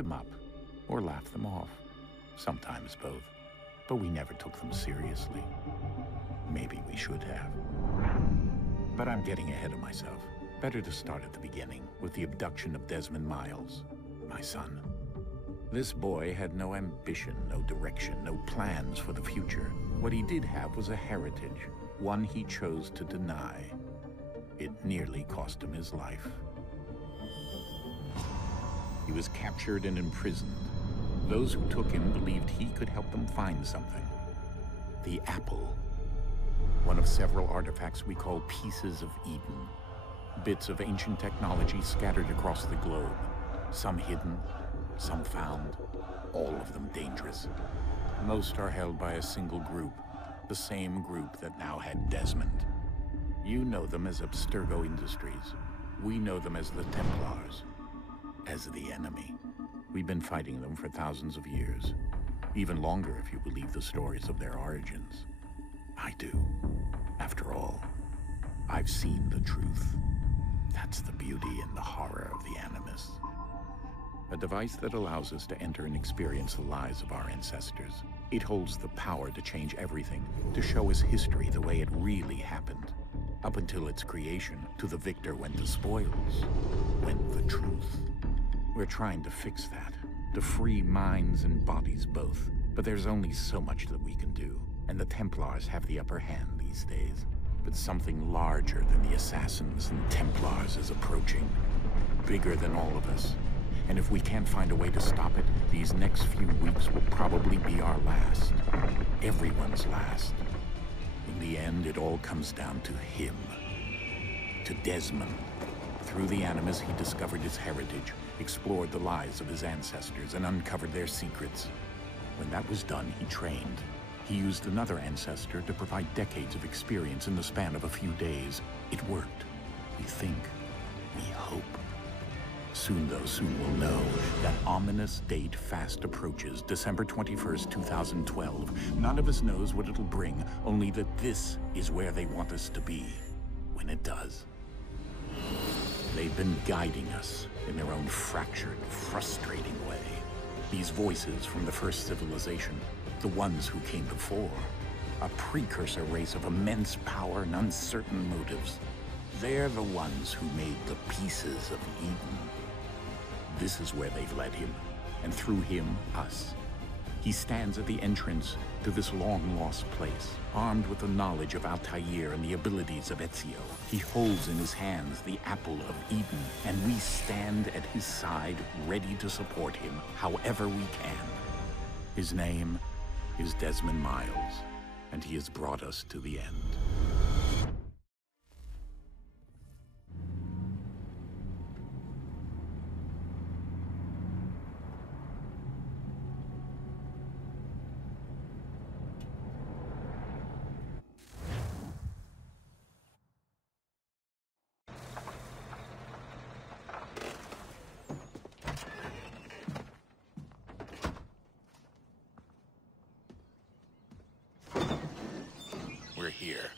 them up or laugh them off. Sometimes both. But we never took them seriously. Maybe we should have. But I'm getting ahead of myself. Better to start at the beginning, with the abduction of Desmond Miles, my son. This boy had no ambition, no direction, no plans for the future. What he did have was a heritage, one he chose to deny. It nearly cost him his life. He was captured and imprisoned. Those who took him believed he could help them find something. The apple. One of several artifacts we call pieces of Eden. Bits of ancient technology scattered across the globe. Some hidden, some found, all of them dangerous. Most are held by a single group, the same group that now had Desmond. You know them as Abstergo Industries. We know them as the Templars, as the enemy. We've been fighting them for thousands of years, even longer if you believe the stories of their origins. I do. After all, I've seen the truth. That's the beauty and the horror of the Animus. A device that allows us to enter and experience the lives of our ancestors. It holds the power to change everything, to show us history the way it really happened. Up until its creation, to the victor went the spoils, went the truth. We're trying to fix that, to free minds and bodies both. But there's only so much that we can do, and the Templars have the upper hand these days. But something larger than the Assassins and Templars is approaching, bigger than all of us. And if we can't find a way to stop it, these next few weeks will probably be our last. Everyone's last. In the end, it all comes down to him. To Desmond. Through the Animus, he discovered his heritage, explored the lives of his ancestors, and uncovered their secrets. When that was done, he trained. He used another ancestor to provide decades of experience in the span of a few days. It worked. We think. We hope. Soon, though, soon we'll know. That ominous date fast approaches, December 21st, 2012. None of us knows what it'll bring, only that this is where they want us to be, when it does. They've been guiding us in their own fractured, frustrating way. These voices from the first civilization, the ones who came before, a precursor race of immense power and uncertain motives. They're the ones who made the pieces of Eden. This is where they've led him, and through him, us. He stands at the entrance to this long-lost place, armed with the knowledge of Altair and the abilities of Ezio. He holds in his hands the apple of Eden, and we stand at his side, ready to support him however we can. His name is Desmond Miles, and he has brought us to the end. We're here.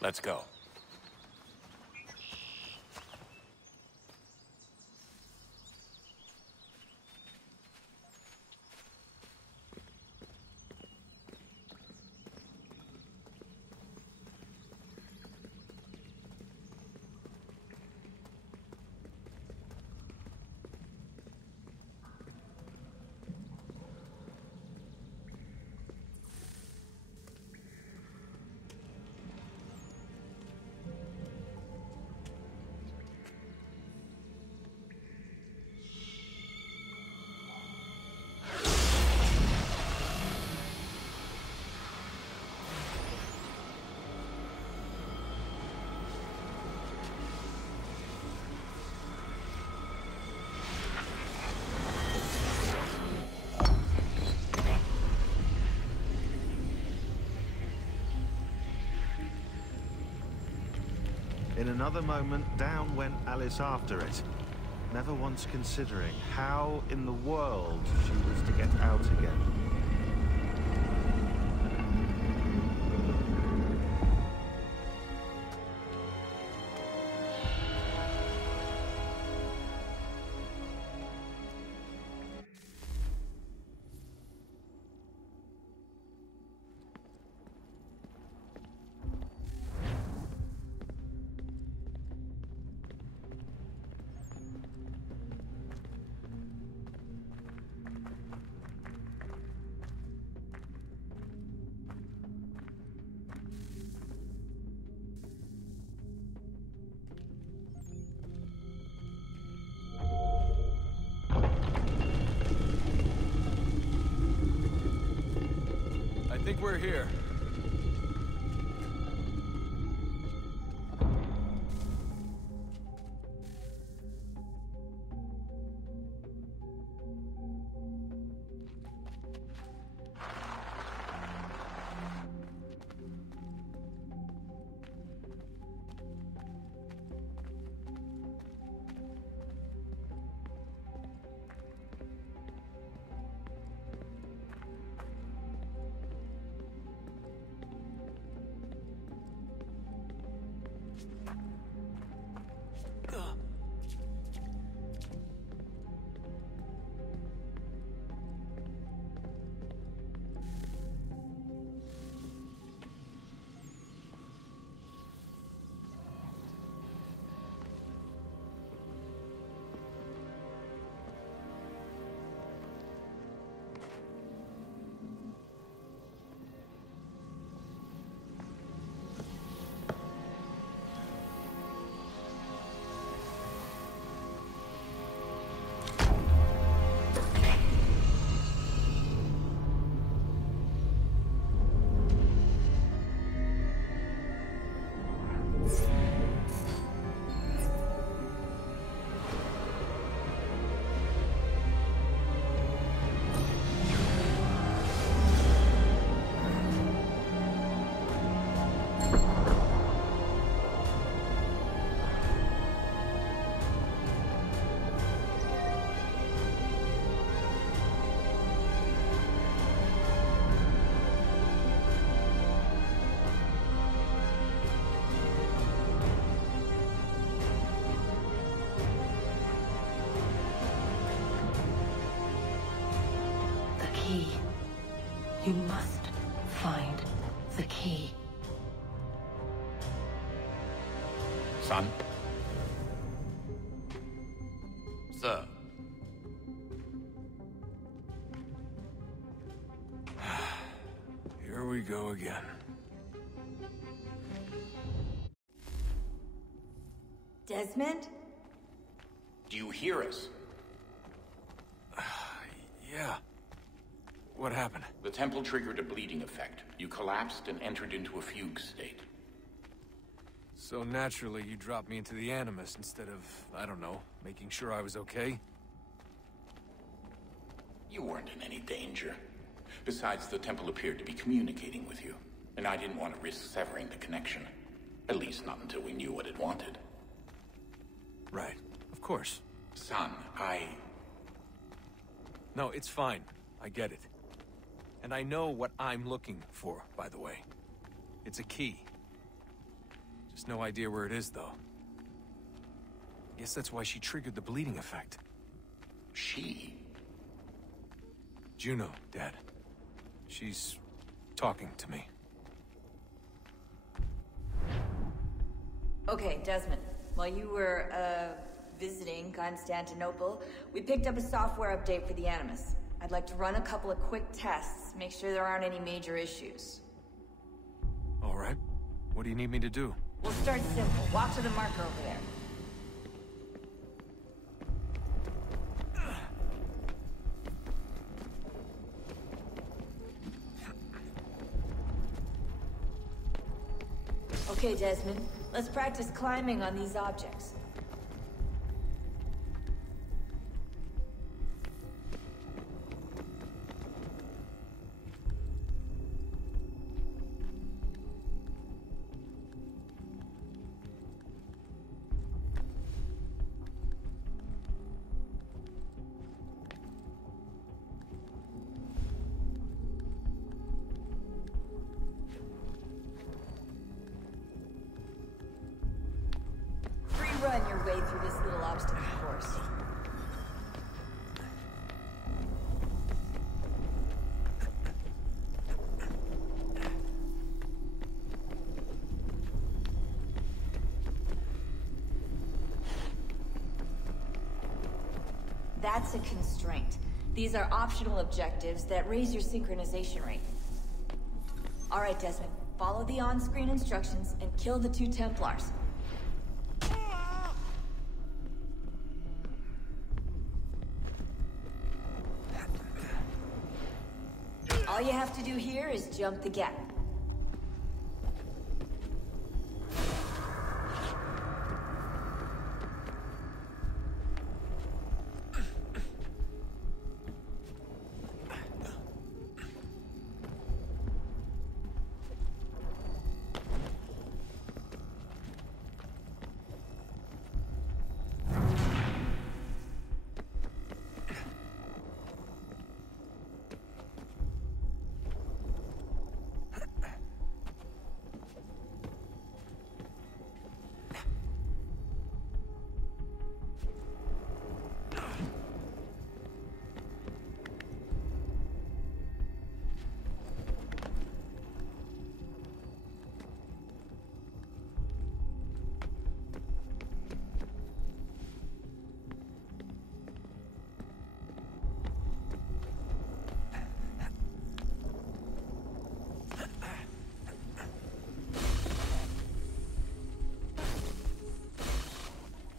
Let's go. In another moment, down went Alice after it, never once considering how in the world she was to get out again. I think we're here. You must find the key. Son? Sir. Here we go again. Desmond? Do you hear us? Yeah. What happened? The temple triggered a bleeding effect. You collapsed and entered into a fugue state. So naturally, you dropped me into the Animus instead of, I don't know, making sure I was okay? You weren't in any danger. Besides, the temple appeared to be communicating with you, and I didn't want to risk severing the connection. At least not until we knew what it wanted. Right. Of course. Son, No, it's fine. I get it. And I know what I'm looking for, by the way. It's a key. Just no idea where it is, though. Guess that's why she triggered the bleeding effect. She? Juno, Dad. She's talking to me. Okay, Desmond. While you were, visiting Constantinople, we picked up a software update for the Animus. I'd like to run a couple of quick tests, make sure there aren't any major issues. All right. What do you need me to do? We'll start simple. Walk to the marker over there. Okay, Desmond. Let's practice climbing on these objects. your way through this little obstacle course. That's a constraint. These are optional objectives that raise your synchronization rate. All right, Desmond. Follow the on-screen instructions and kill the 2 Templars. All you have to do here is jump the gap.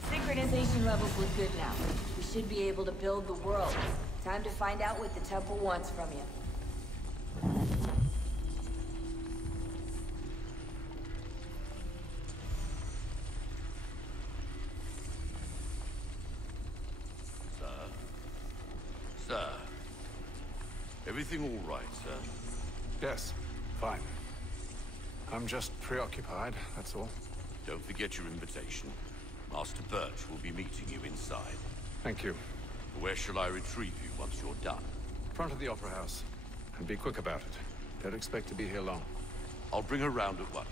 Synchronization levels look good now. We should be able to build the world. Time to find out what the temple wants from you. Sir? Everything all right, sir? Yes, fine. I'm just preoccupied, that's all. Don't forget your invitation. Master Birch will be meeting you inside. Thank you. Where shall I retrieve you once you're done? Front of the Opera House. And be quick about it. Don't expect to be here long. I'll bring her round at once.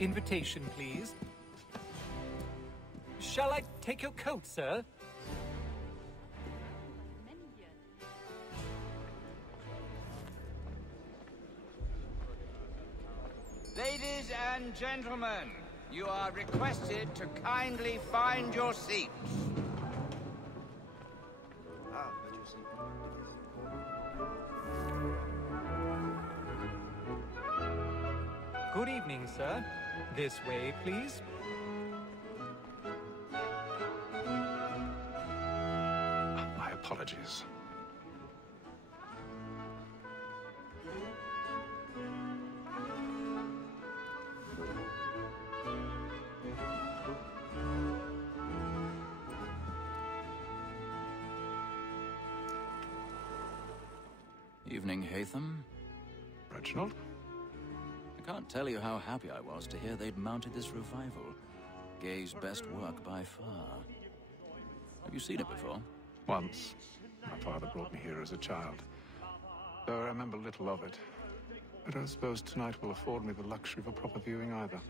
Invitation, please. Shall I take your coat, sir? Ladies and gentlemen, you are requested to kindly find your seats. Good evening, sir. This way, please. My apologies. Evening, Hatham. Reginald? I can't tell you how happy I was to hear they'd mounted this revival. Gay's best work by far. Have you seen it before? Once. My father brought me here as a child. Though I remember little of it. I don't suppose tonight will afford me the luxury of a proper viewing either.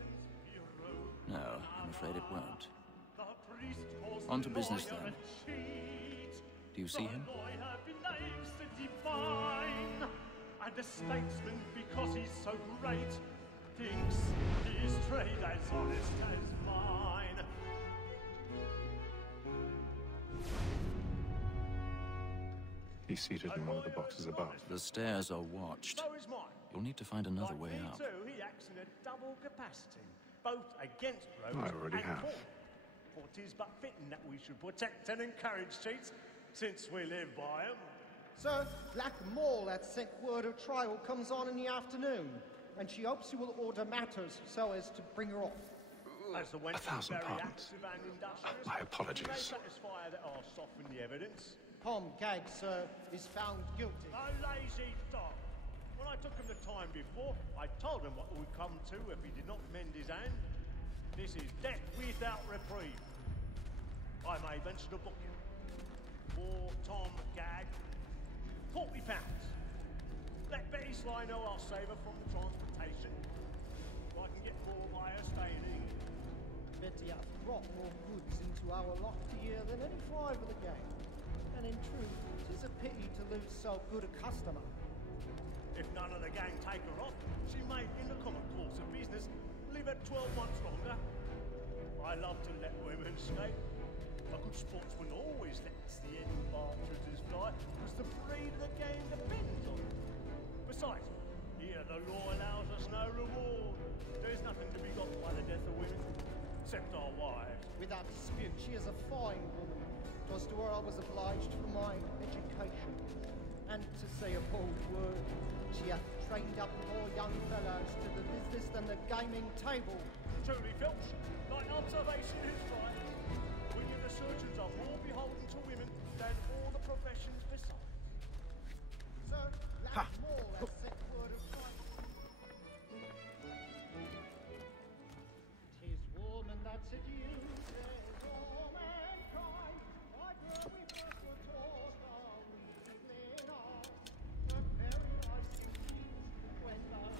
No, I'm afraid it won't. On to business then. Do you see him? And a statesman, because he's so great, thinks his trade as honest as mine. He's seated in one of the boxes above. The stairs are watched. So is mine. You'll need to find another way Like up. me too, he acts in a double capacity, both against rogues I already and have. for. For 'tis but fitting that we should protect and encourage cheats, since we live by 'em. Sir, Black Mall had sent word of trial comes on in the afternoon, and she hopes you will order matters so as to bring her off. As the wench is 1,000 very pardons. active and industrious, My apologies. may satisfy that I'll soften the evidence. Tom Gag, sir, is found guilty. A lazy dog. When I took him the time before, I told him what would come to if he did not mend his hand. This is death without reprieve. I may venture to book him. For Tom Gag, £40. Let Betty Sly know I'll save her from transportation. I can get more by her staying in. Betty hath brought more goods into our lofty year than any five of the gang. And in truth, 'tis a pity to lose so good a customer. If none of the gang take her off, she may, in the common course of business, live at 12 months longer. I love to let women skate. A good sportsman always lets the end partridges fly, because the breed of the game depends on it. Besides, here the law allows us no reward. There's nothing to be got by the death of women, except our wives. Without dispute, she is a fine woman. 'Twas to her I was obliged for my education. And to say a bold word, she hath trained up more young fellows to the business than the gaming table. Truly, Filch, thine observation is right. We give the surgeons are more beholden to women than all the professions besides. Sir, that's more has set word of right. 'Tis woman that seduces all mankind. By her we first were taught our weakling art. The very nice things when those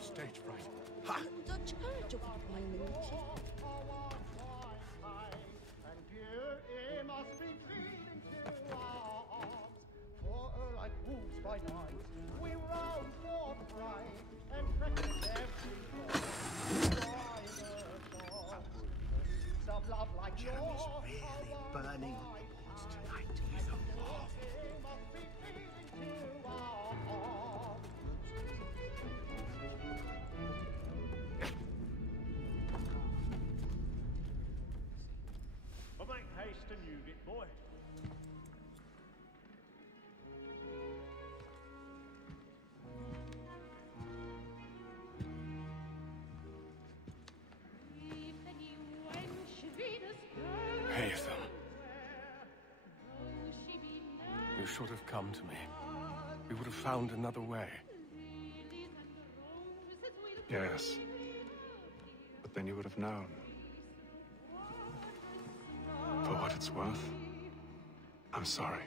stage fright. Ha! The church of the community. And dear, it must be feeding to our arms. For like wolves by night, we roam for prey and practice every of love like Jeremy's really burning on the boards tonight. He's a marvel. It must be feeding to our arms. But make haste and you get boy. Hatham. You should have come to me. We would have found another way. Yes. But then you would have known. For what it's worth, I'm sorry.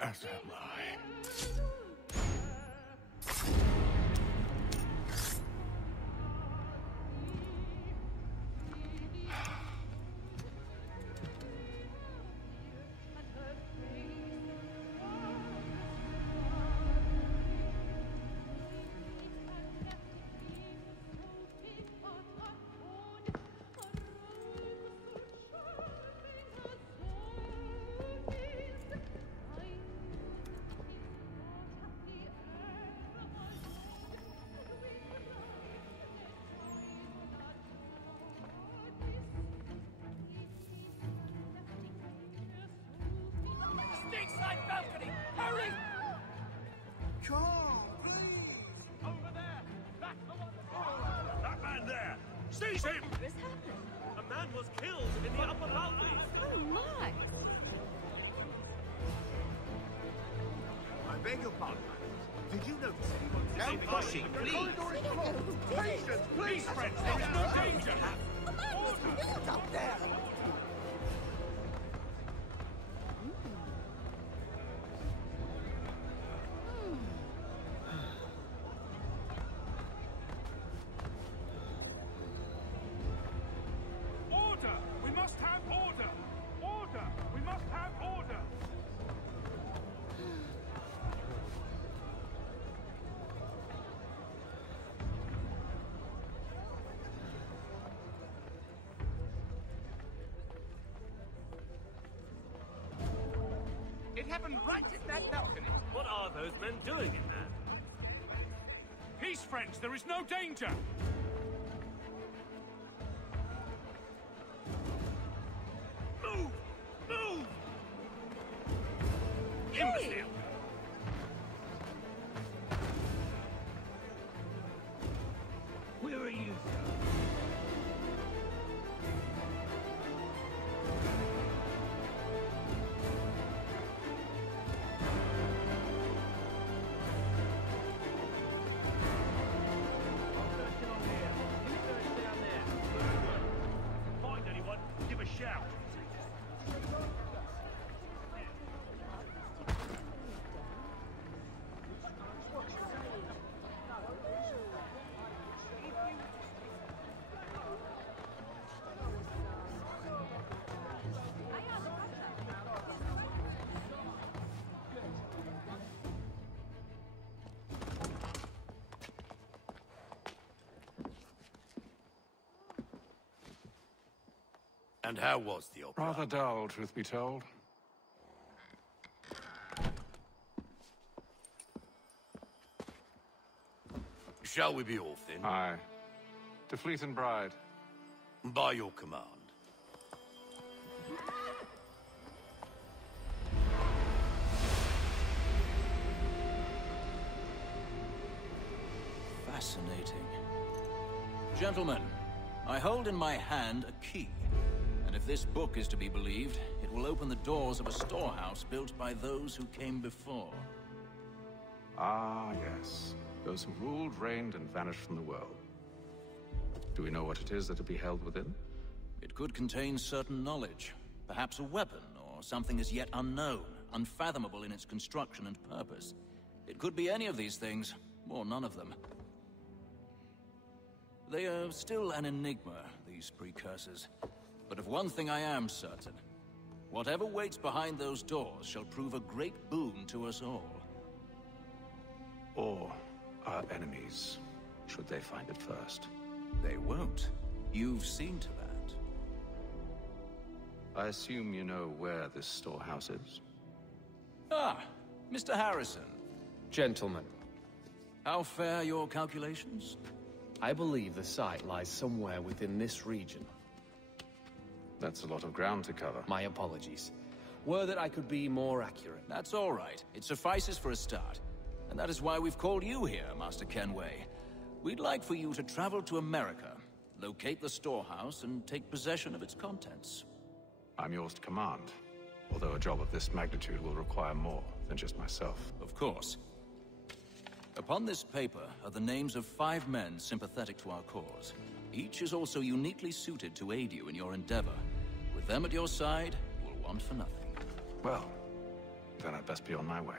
As am I. Stateside balcony! Hurry! Carl, please! Over there! That's the one! That man there! Seize him! What has happened? A man was killed in the upper balcony! Oh my! I beg your pardon. Did you notice anyone? No pushing, please! Patience, please, Friends, there is no danger! A man was killed up there! Order! We must have order! Order! We must have order! It happened right in that balcony. What are those men doing in there? Peace, friends! There is no danger! imbecile! Where are you, find anyone, give a shout. And how was the opera? Rather dull, truth be told. Shall we be off then? Aye. To Fleet and Bride. By your command. Fascinating. Gentlemen, I hold in my hand a key. And if this book is to be believed, it will open the doors of a storehouse built by those who came before. Ah, yes. Those who ruled, reigned, and vanished from the world. Do we know what it is that will be held within? It could contain certain knowledge. Perhaps a weapon, or something as yet unknown, unfathomable in its construction and purpose. It could be any of these things, or none of them. They are still an enigma, these precursors. But of one thing I am certain. Whatever waits behind those doors shall prove a great boon to us all. Or our enemies, should they find it first. They won't. You've seen to that. I assume you know where this storehouse is? Ah, Mr. Harrison. Gentlemen. How fare your calculations? I believe the site lies somewhere within this region. That's a lot of ground to cover. My apologies. Were that I could be more accurate. That's all right. It suffices for a start. And that is why we've called you here, Master Kenway. We'd like for you to travel to America, locate the storehouse, and take possession of its contents. I'm yours to command. Although a job of this magnitude will require more than just myself. Of course. Upon this paper are the names of 5 men sympathetic to our cause. Each is also uniquely suited to aid you in your endeavor. With them at your side, you will want for nothing. Well, then I'd best be on my way.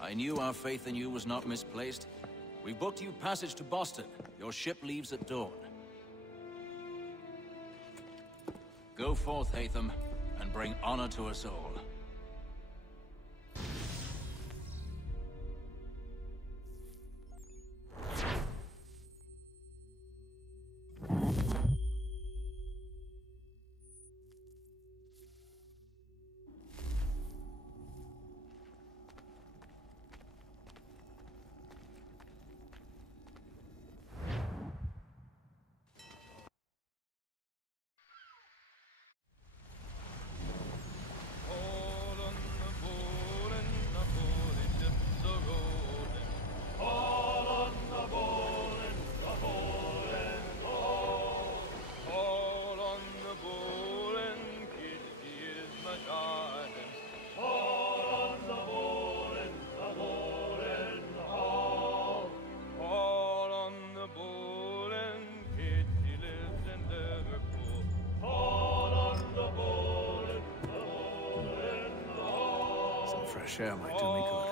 I knew our faith in you was not misplaced. We booked you passage to Boston. Your ship leaves at dawn. Go forth, Hatham, and bring honor to us all. Fresh air might do me good.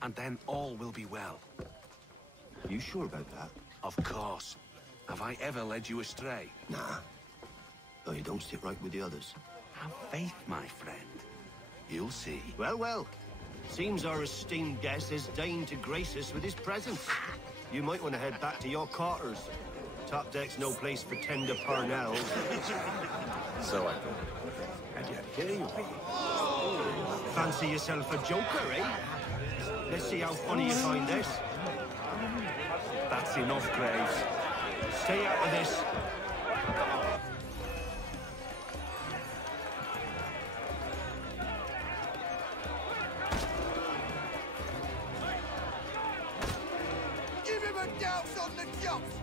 And then all will be well. You sure about that? Of course. Have I ever led you astray? Nah. Though you don't sit right with the others. Have faith, my friend. You'll see. Well, well. Seems our esteemed guest has deigned to grace us with his presence. You might want to head back to your quarters. Top deck's no place for tender parnells. So I thought. And yet here you be. Fancy yourself a joker, eh? Let's see how funny you find this. That's enough, Graves. Stay out of this. Give him a douse on the jumps!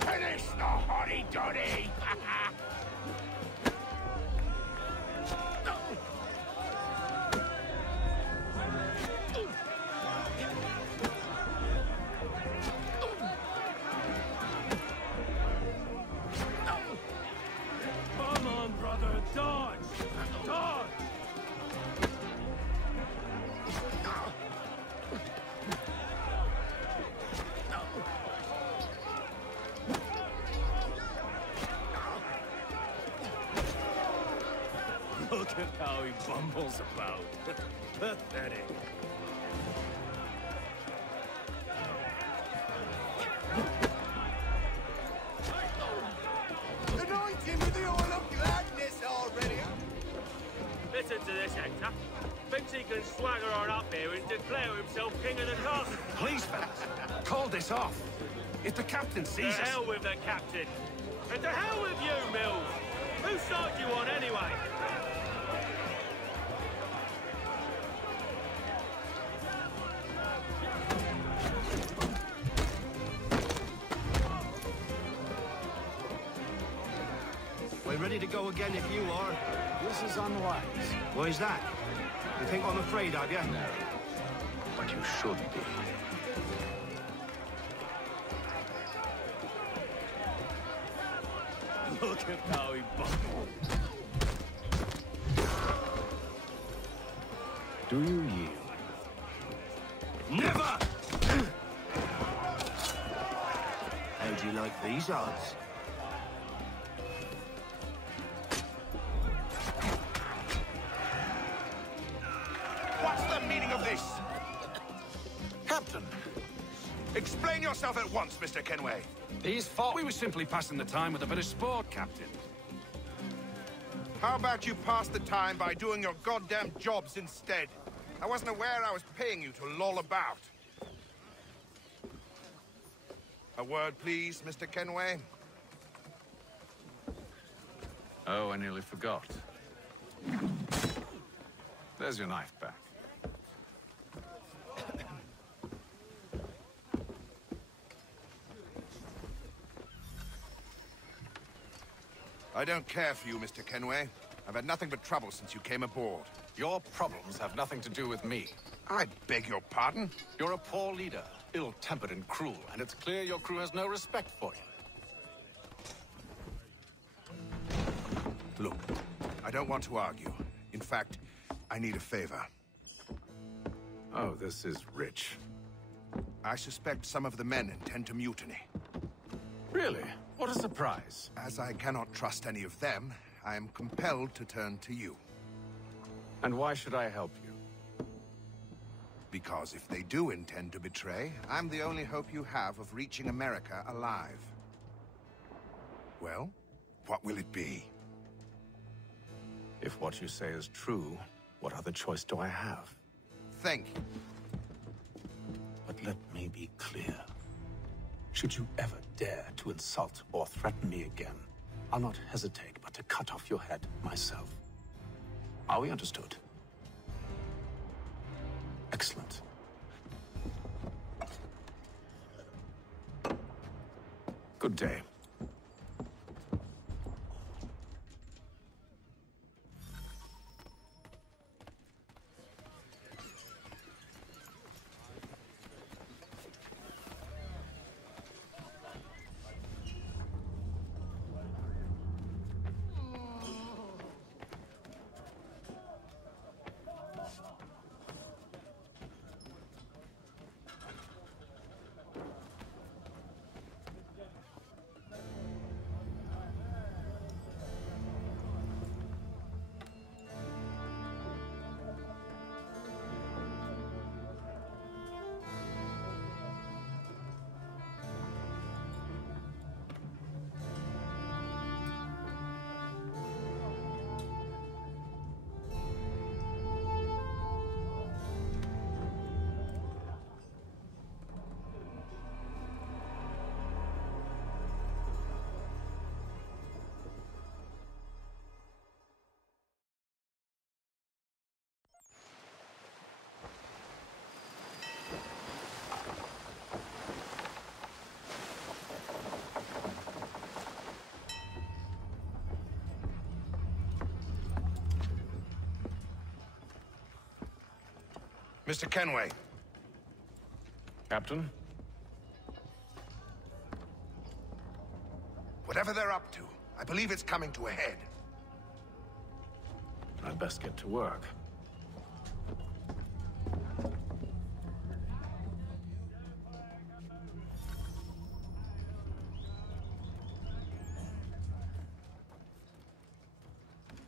Finish the hotty-dotty! Come on, brother, dodge! Dodge! Look at how he bumbles about. Pathetic. Anoint him with the oil of gladness already! Listen to this, Hector. Thinks he can swagger on up here and declare himself king of the castle. Please, fellas, call this off. If the captain sees To us... hell with the captain. And to hell with you, Mills. Whose side you on, anyway? We're ready to go again if you are. This is unwise. Why is that? You think I'm afraid of you? No. But you should be. Look at how he bumbles. Do you yield? Never! How do you like these odds? What's the meaning of this? Captain, Explain yourself at once, Mr. Kenway. these thought we were simply passing the time with a bit of sport, Captain. How about you pass the time by doing your goddamn jobs instead? I wasn't aware I was paying you to loll about. A word, please, Mr. Kenway. Oh, I nearly forgot. There's your knife back. I don't care for you, Mr. Kenway. I've had nothing but trouble since you came aboard. Your problems have nothing to do with me. I beg your pardon? You're a poor leader, ill-tempered and cruel, and it's clear your crew has no respect for you. Look, I don't want to argue. In fact, I need a favor. Oh, this is rich. I suspect some of the men intend to mutiny. Really? What a surprise. As I cannot trust any of them, I am compelled to turn to you. And why should I help you? Because if they do intend to betray, I'm the only hope you have of reaching America alive. Well, what will it be? If what you say is true, what other choice do I have? Thank you. But let me be clear. Should you ever dare to insult or threaten me again, I'll not hesitate but to cut off your head myself. Are we understood? Excellent. Good day. Mr. Kenway. Captain? Whatever they're up to, I believe it's coming to a head. I'd best get to work.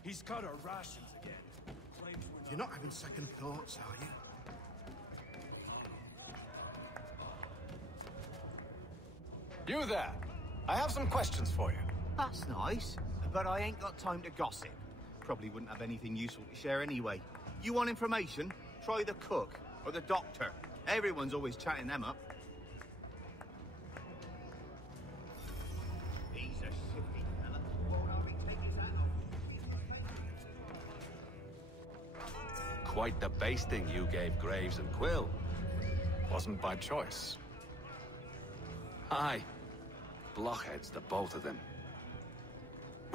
He's cut our rations again. You're not having second thoughts, are you? You there! I have some questions for you. That's nice, but I ain't got time to gossip. Probably wouldn't have anything useful to share anyway. You want information? Try the cook or the doctor. Everyone's always chatting them up. He's a shifty fella. Won't hardly take his hat off. Quite the basting you gave Graves and Quill. Wasn't by choice. Aye. Blockheads, the both of them.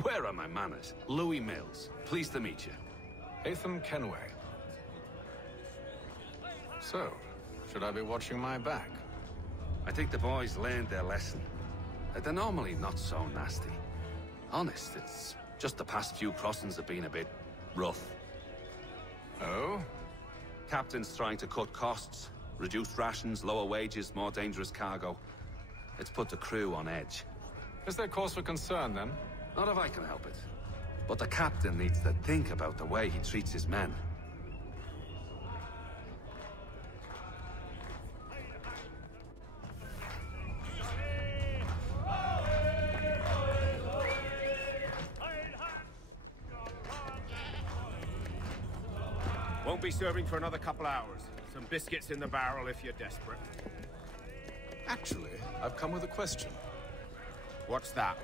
Where are my manners? Louis Mills. Pleased to meet you. Hatham Kenway. So, should I be watching my back? I think the boys learned their lesson. They're normally not so nasty. Honest, it's just the past few crossings have been a bit rough. Oh? Captain's trying to cut costs. Reduced rations, lower wages, more dangerous cargo. It's put the crew on edge. Is there cause for concern, then? Not if I can help it. But the captain needs to think about the way he treats his men. Won't be serving for another couple hours. Some biscuits in the barrel if you're desperate. Actually, I've come with a question. What's that?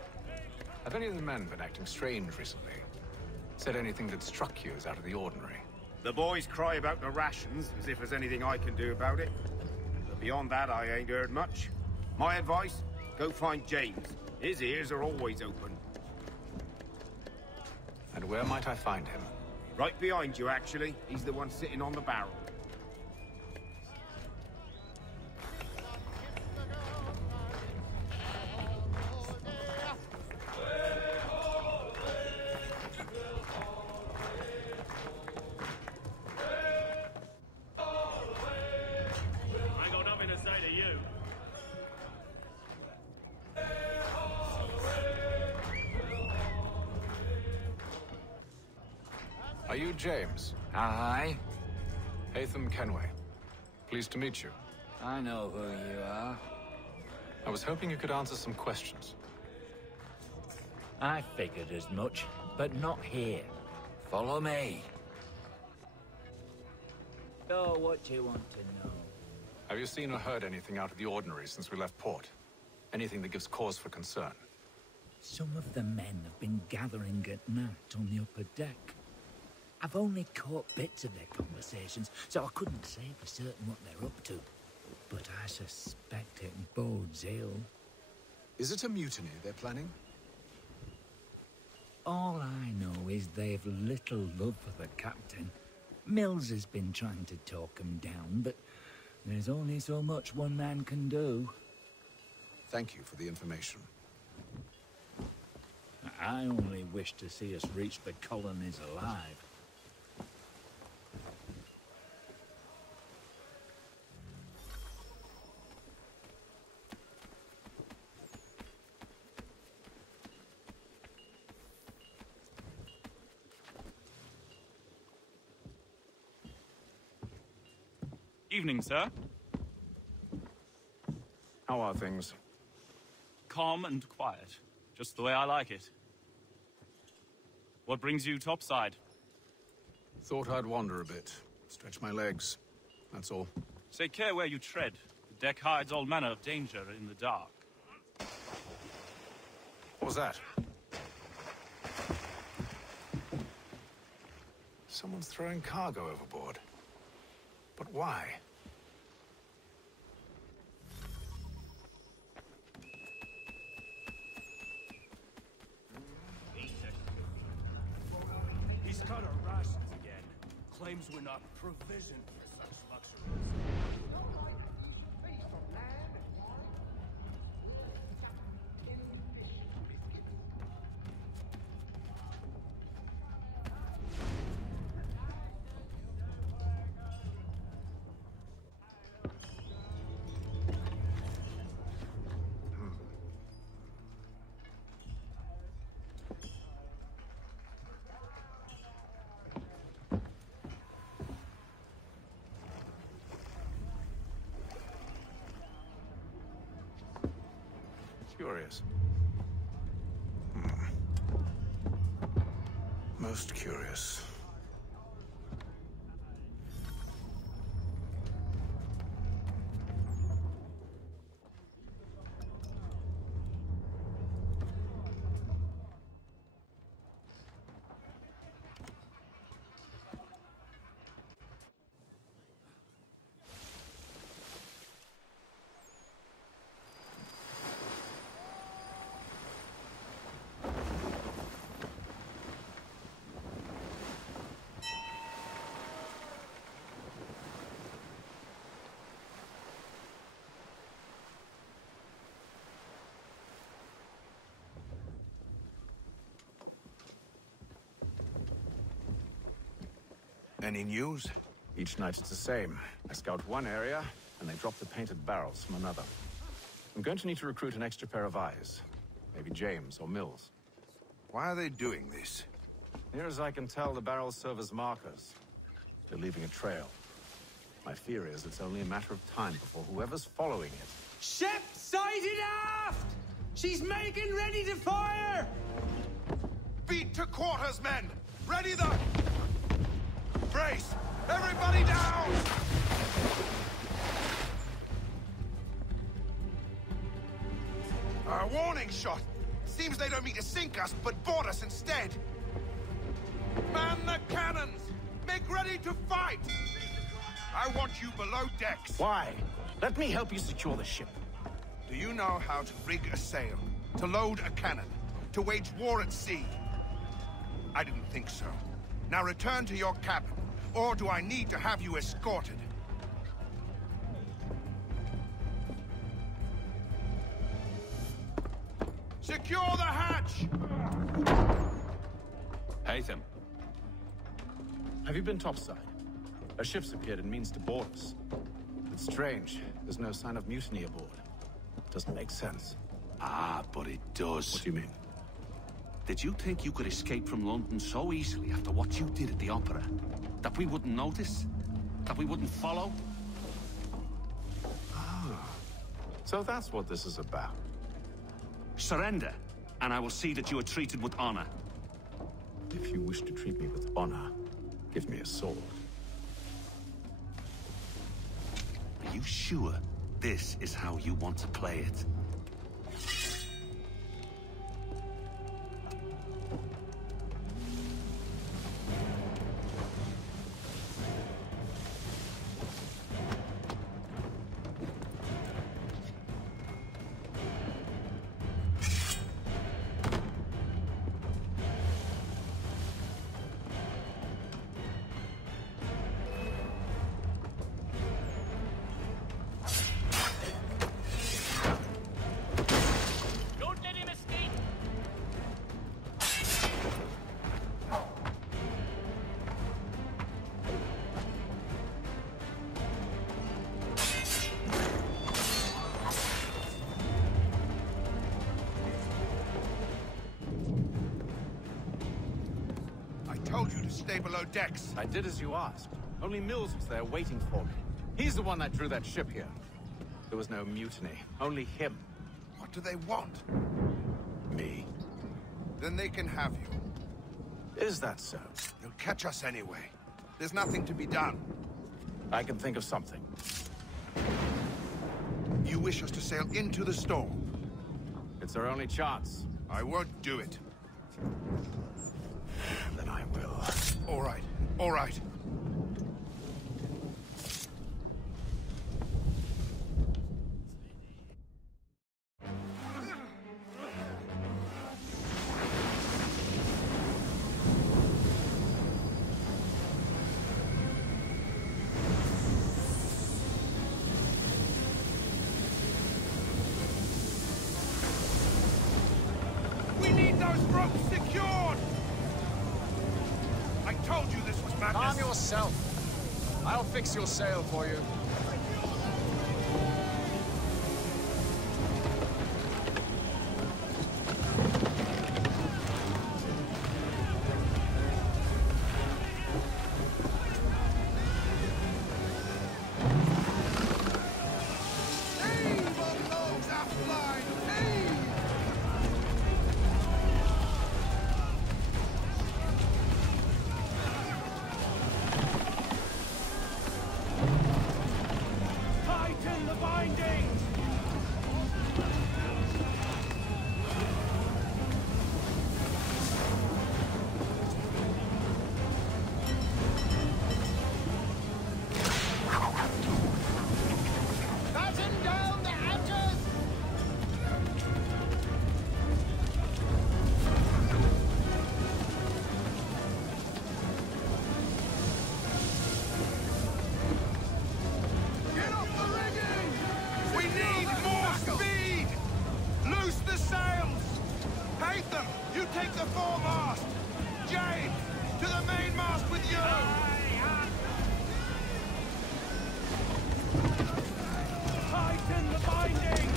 Have any of the men been acting strange recently? Said anything that struck you as out of the ordinary? The boys cry about the rations, as if there's anything I can do about it. But beyond that, I ain't heard much. My advice? Go find James. His ears are always open. And where might I find him? Right behind you, actually. He's the one sitting on the barrel. Are you James? Aye. Hatham Kenway. Pleased to meet you. I know who you are. I was hoping you could answer some questions. I figured as much, but not here. Follow me. So, what do you want to know? Have you seen or heard anything out of the ordinary since we left port? Anything that gives cause for concern? Some of the men have been gathering at night on the upper deck. I've only caught bits of their conversations, so I couldn't say for certain what they're up to. But I suspect it bodes ill. Is it a mutiny they're planning? All I know is they've little love for the captain. Mills has been trying to talk him down, but there's only so much one man can do. Thank you for the information. I only wish to see us reach the colonies alive. Evening, sir. How are things? Calm and quiet. Just the way I like it. What brings you topside? Thought I'd wander a bit. Stretch my legs. That's all. Take care where you tread. The deck hides all manner of danger in the dark. What was that? Someone's throwing cargo overboard. But why? He's cut our rations again. Claims we're not provisioned for such luxury. Curious. Most curious. Any news? Each night it's the same. I scout one area, and they drop the painted barrels from another. I'm going to need to recruit an extra pair of eyes. Maybe James or Mills. Why are they doing this? Near as I can tell, the barrels serve as markers. They're leaving a trail. My fear is it's only a matter of time before whoever's following it... Ship sighted aft! She's making ready to fire! Beat to quarters, men! Ready the... Brace! Everybody down! A warning shot! Seems they don't mean to sink us, but board us instead! Man the cannons! Make ready to fight! I want you below decks! Why? Let me help you secure the ship. Do you know how to rig a sail? To load a cannon? To wage war at sea? I didn't think so. Now return to your cabin. Or do I need to have you escorted? Secure the hatch! Haytham. Have you been topside? A ship's appeared and means to board us. It's strange. There's no sign of mutiny aboard. Doesn't make sense. Ah, but it does. What do you mean? Did you think you could escape from London so easily after what you did at the opera? That we wouldn't notice? That we wouldn't follow? So that's what this is about. Surrender, and I will see that you are treated with honor. If you wish to treat me with honor, give me a sword. Are you sure this is how you want to play it? Stay below decks. I did as you asked. Only Mills was there waiting for me. He's the one that drew that ship here. There was no mutiny. Only him. What do they want? Me. Then they can have you. Is that so? They'll catch us anyway. There's nothing to be done. I can think of something. You wish us to sail into the storm? It's our only chance. I won't do it. Then I will. All right. All right. We need those ropes secured! I told you this was madness! Calm yourself. I'll fix your sail for you. Heave on those aft line! Heave! Tighten the binding!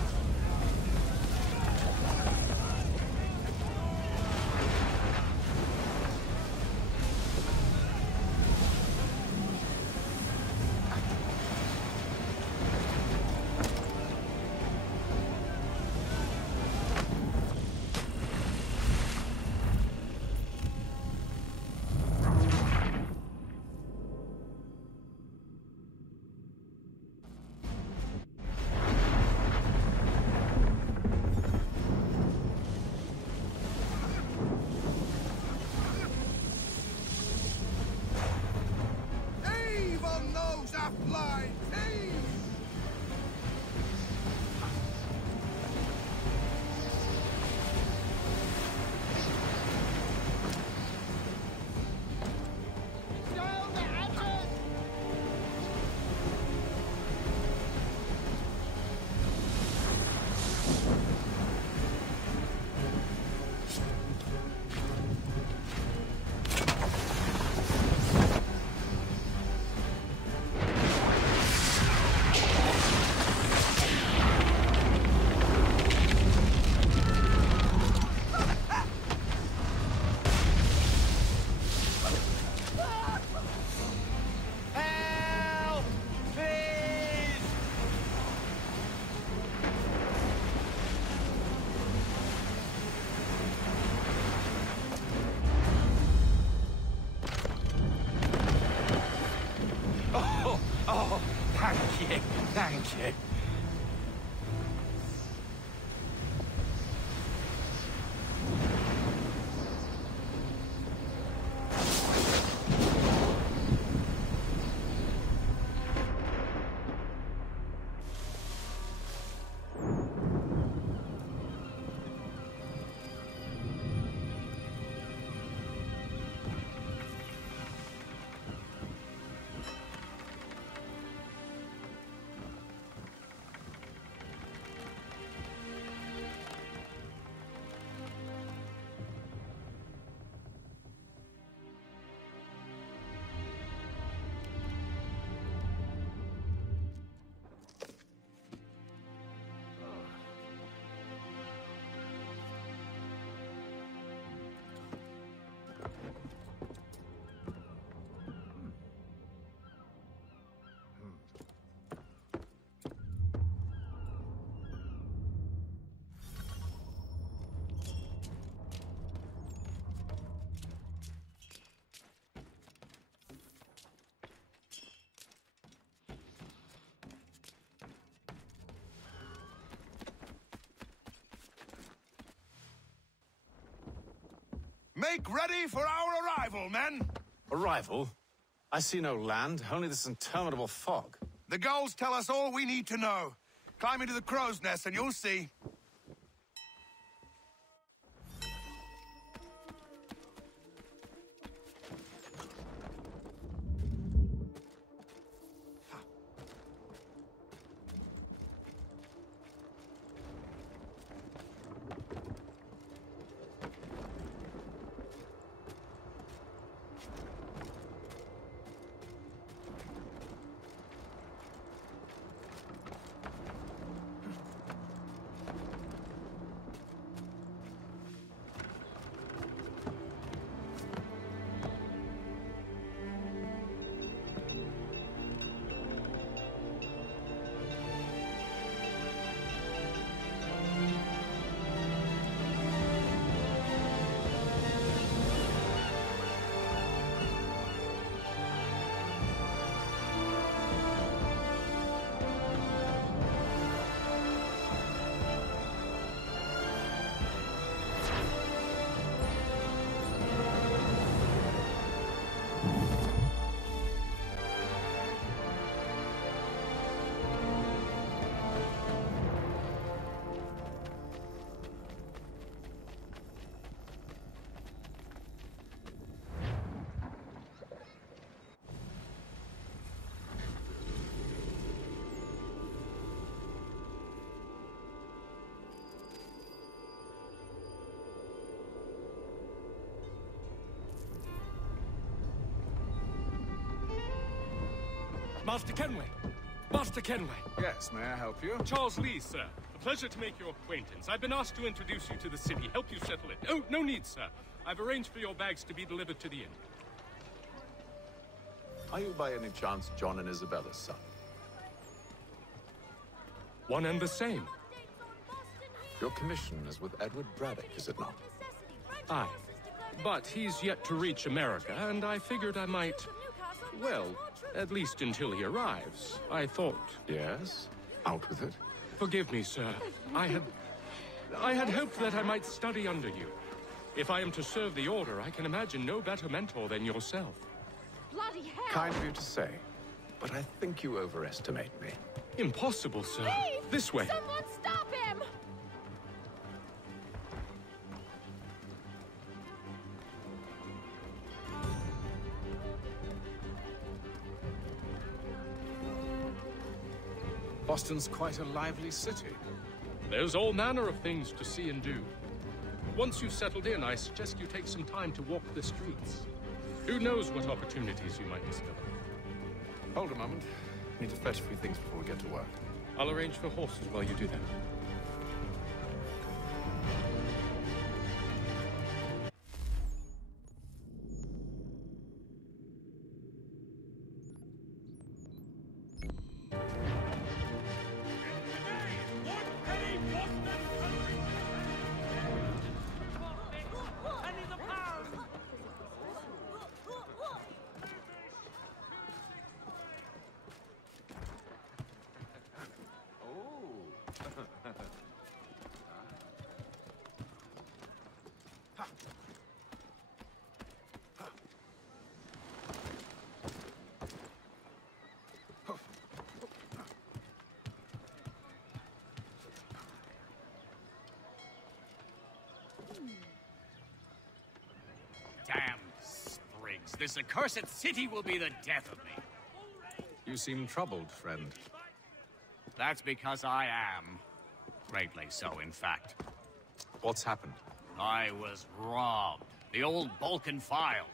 Oh, thank you, thank you. Make ready for our arrival, men! Arrival? I see no land, only this interminable fog. The gulls tell us all we need to know. Climb into the crow's nest and you'll see. Master Kenway! Master Kenway! Yes, may I help you? Charles Lee, sir. A pleasure to make your acquaintance. I've been asked to introduce you to the city, help you settle it. Oh, no need, sir. I've arranged for your bags to be delivered to the inn. Are you by any chance John and Isabella's son? One and the same. Your commission is with Edward Braddock, is it not? Aye. But he's yet to reach America, and I figured I might... Well, at least until he arrives, I thought. Yes? Out with it. Forgive me, sir. I had hoped that I might study under you. If I am to serve the Order, I can imagine no better mentor than yourself. Bloody hell! Kind of you to say, but I think you overestimate me. Impossible, sir. Please! This way. Someone stop him! Boston's quite a lively city. There's all manner of things to see and do. Once you've settled in, I suggest you take some time to walk the streets. Who knows what opportunities you might discover. Hold a moment. Need to fetch a few things before we get to work. I'll arrange for horses while you do that. Damn sprigs. This accursed city will be the death of me. You seem troubled, friend. That's because I am. Greatly so, in fact. What's happened? I was robbed. The old Balkan file.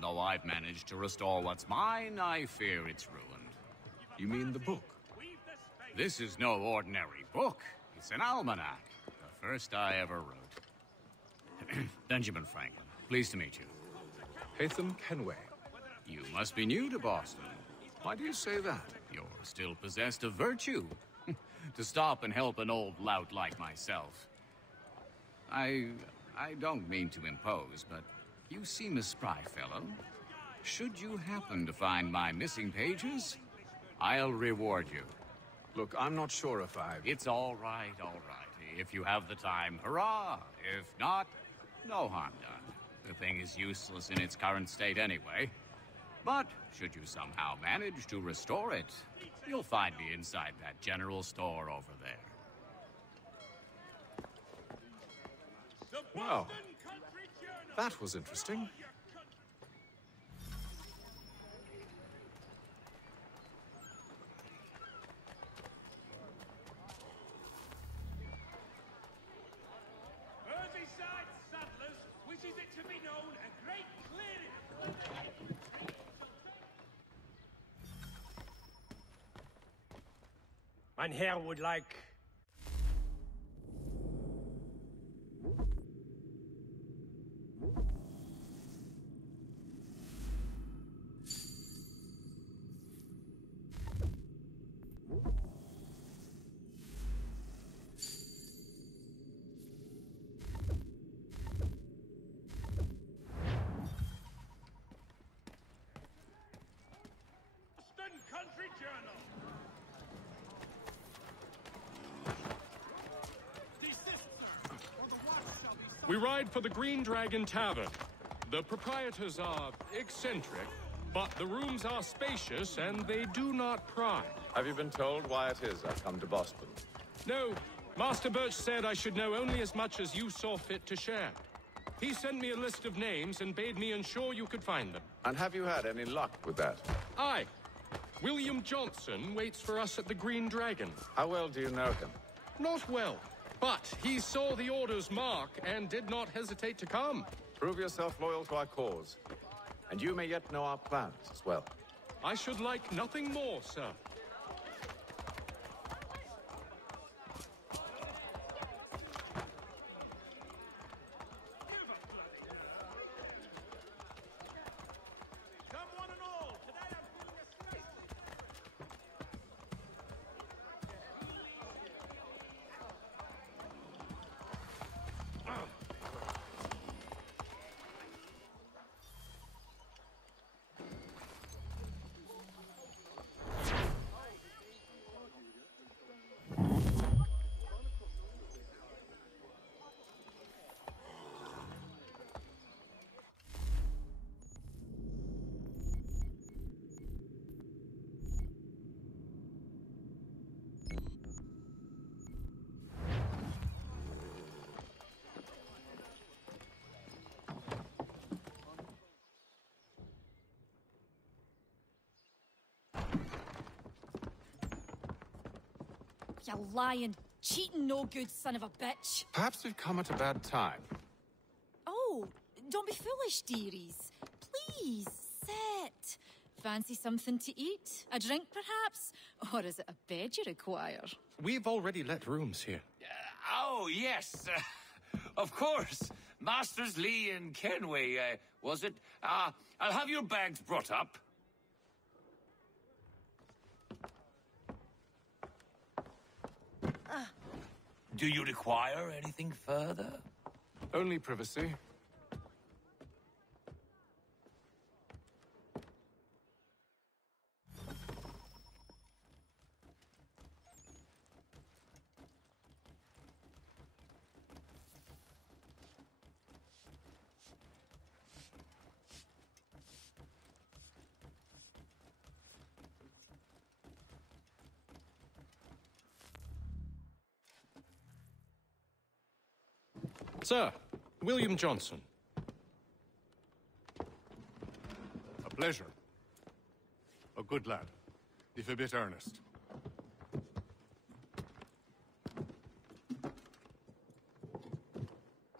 Though I've managed to restore what's mine, I fear it's ruined. You mean the book? This is no ordinary book. It's an almanac. The first I ever wrote. Benjamin Franklin. Pleased to meet you. Hatham Kenway. You must be new to Boston. Why do you say that? You're still possessed of virtue. To stop and help an old lout like myself. I don't mean to impose, but you seem a spry fellow. Should you happen to find my missing pages, I'll reward you. Look, I'm not sure if I... It's all right, all right. If you have the time, hurrah. If not, no harm done. The thing is useless in its current state anyway. But should you somehow manage to restore it, you'll find me inside that general store over there. Wow. That was interesting. Merseyside Saddlers wishes it to be known a great clearing. Mein Herr would like... Boston Country Journal. We ride for the Green Dragon Tavern. The proprietors are eccentric, but the rooms are spacious and they do not pry. Have you been told why it is I've come to Boston? No, Master Birch said I should know only as much as you saw fit to share. He sent me a list of names and bade me ensure you could find them. And have you had any luck with that? Aye. William Johnson waits for us at the Green Dragon. How well do you know him? Not well, but he saw the Order's mark and did not hesitate to come. Prove yourself loyal to our cause. And you may yet know our plans as well. I should like nothing more, sir. You lying, cheating, no good son of a bitch. Perhaps we've come at a bad time. Oh, don't be foolish, dearies. Please, sit. Fancy something to eat? A drink, perhaps? Or is it a bed you require? We've already let rooms here. Oh, yes. Of course. Masters Lee and Kenway, was it? I'll have your bags brought up. Do you require anything further? Only privacy. Sir, William Johnson. A pleasure. A good lad, if a bit earnest.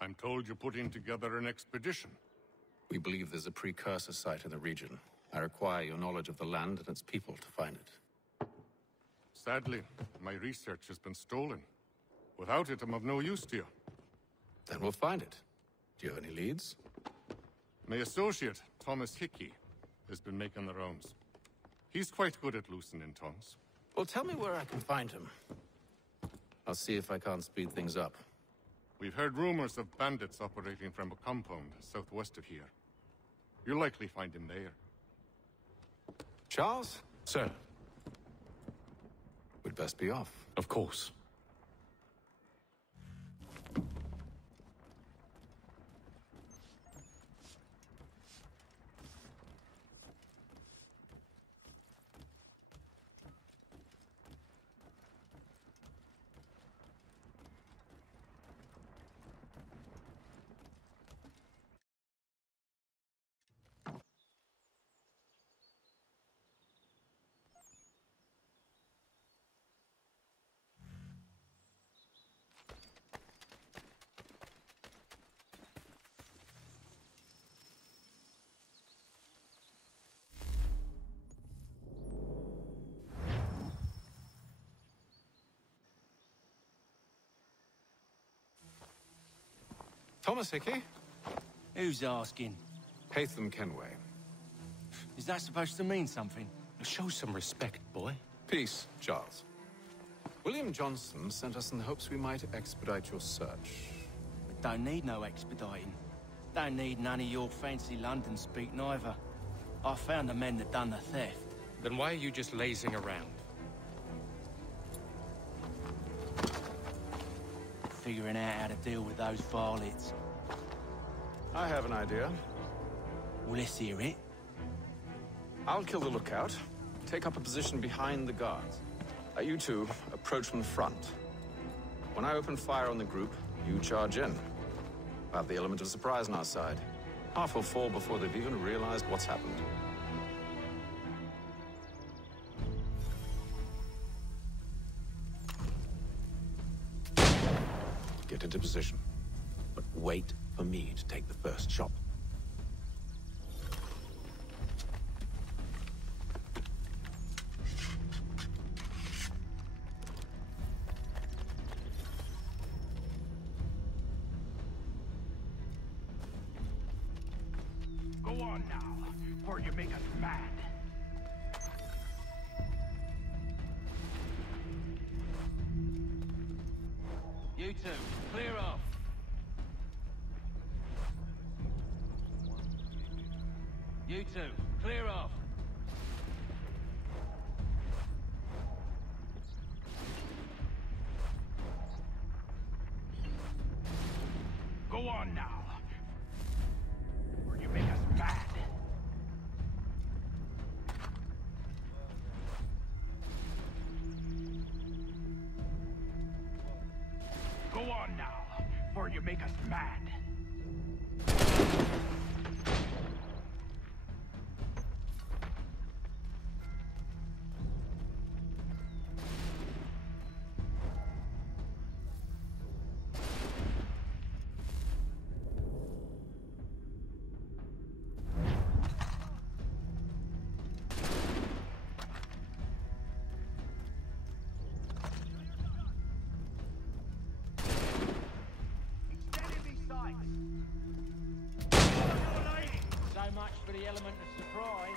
I'm told you're putting together an expedition. We believe there's a precursor site in the region. I require your knowledge of the land and its people to find it. Sadly, my research has been stolen. Without it, I'm of no use to you. Then we'll find it. Do you have any leads? My associate, Thomas Hickey, has been making the rounds. He's quite good at loosening tongues. Well, tell me where I can find him. I'll see if I can't speed things up. We've heard rumors of bandits operating from a compound southwest of here. You'll likely find him there. Charles? Sir. We'd best be off. Of course. Thomas Hickey? Who's asking? Haytham Kenway. Is that supposed to mean something? Show some respect, boy. Peace, Charles. William Johnson sent us in the hopes we might expedite your search. Don't need no expediting. Don't need none of your fancy London speak neither. I found the men that done the theft. Then why are you just lazing around? Figuring out how to deal with those varlets. I have an idea. Well, let's hear it. I'll kill the lookout, take up a position behind the guards. You two approach from the front. When I open fire on the group, you charge in. We'll have the element of surprise on our side. Half will fall before they've even realized what's happened. Get into position, but wait for me to take the first shot. on now, or you make us mad. You two, clear off. You two, clear off. Go on now, or you make us mad. Go on now, or you make us mad. So much for the element of surprise.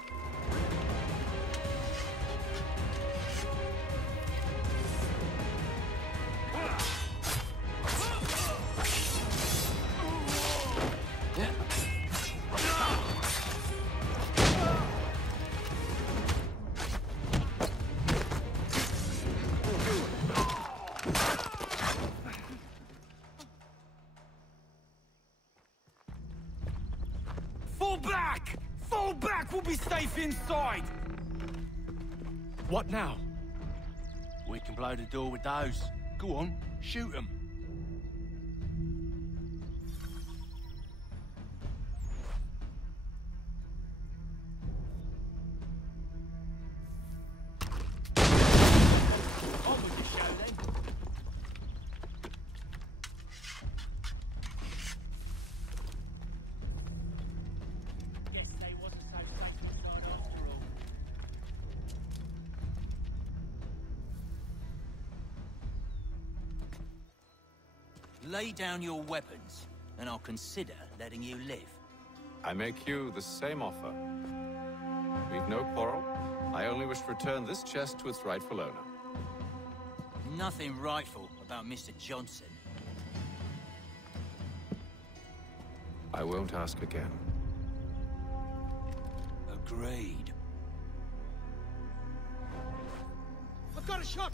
Fall back! Fall back! We'll be safe inside! What now? We can blow the door with those. Go on, shoot them. On with the show then. Guess they wasn't so safe inside after all. Lay down your weapons, and I'll consider letting you live. I make you the same offer. We've no quarrel. I only wish to return this chest to its rightful owner. Nothing rightful about Mr. Johnson. I won't ask again. Agreed. I've got a shot!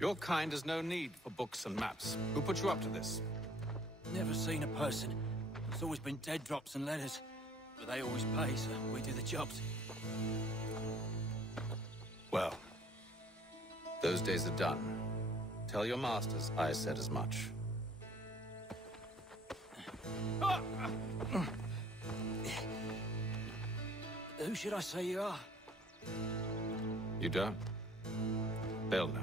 Your kind has no need for books and maps. Who put you up to this? Never seen a person. It's always been dead drops and letters. But they always pay, so we do the jobs. Well, those days are done. Tell your masters I said as much. Who should I say you are? You don't? They'll know.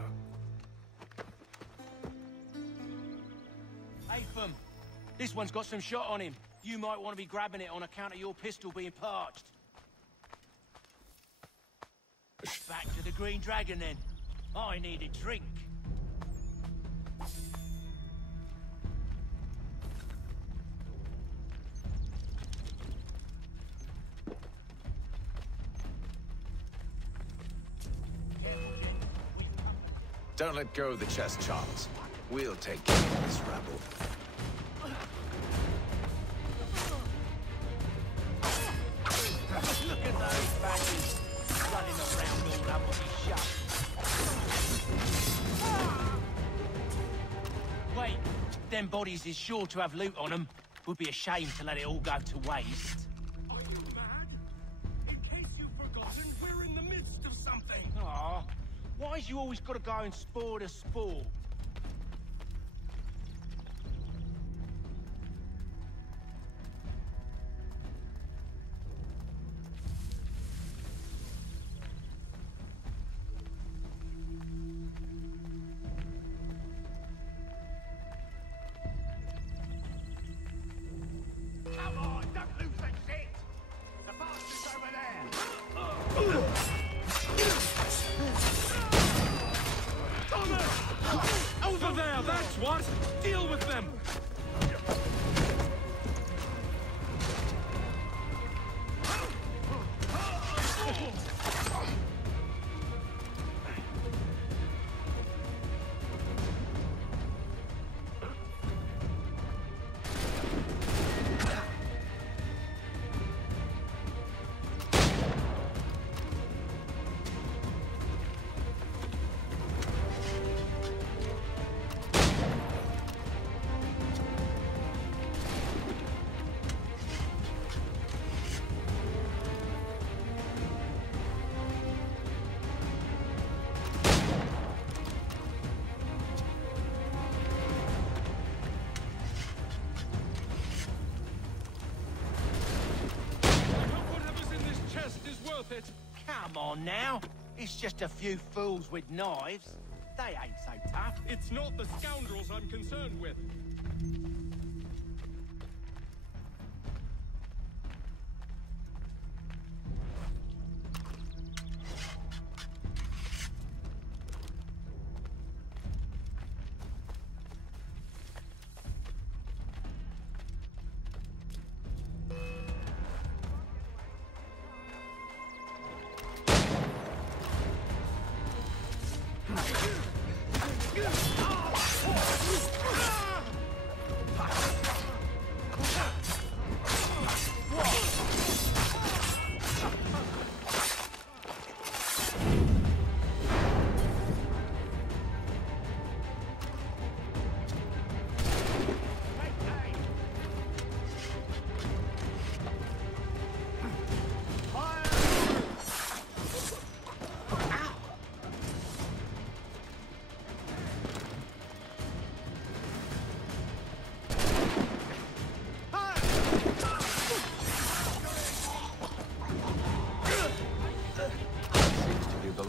Atham, this one's got some shot on him. You might want to be grabbing it on account of your pistol being parched. Back to the Green Dragon, then. I need a drink. Don't let go of the chest, Charles. We'll take care of this rabble. Look at those badges running around all up with his shut. Wait, them bodies is sure to have loot on them. Would be a shame to let it all go to waste. Are you mad? In case you've forgotten, we're in the midst of something. Aw, why's you always got to go and spoil the sport? Over there, that's what! Deal with them! Come on now. It's just a few fools with knives. They ain't so tough. It's not the scoundrels I'm concerned with.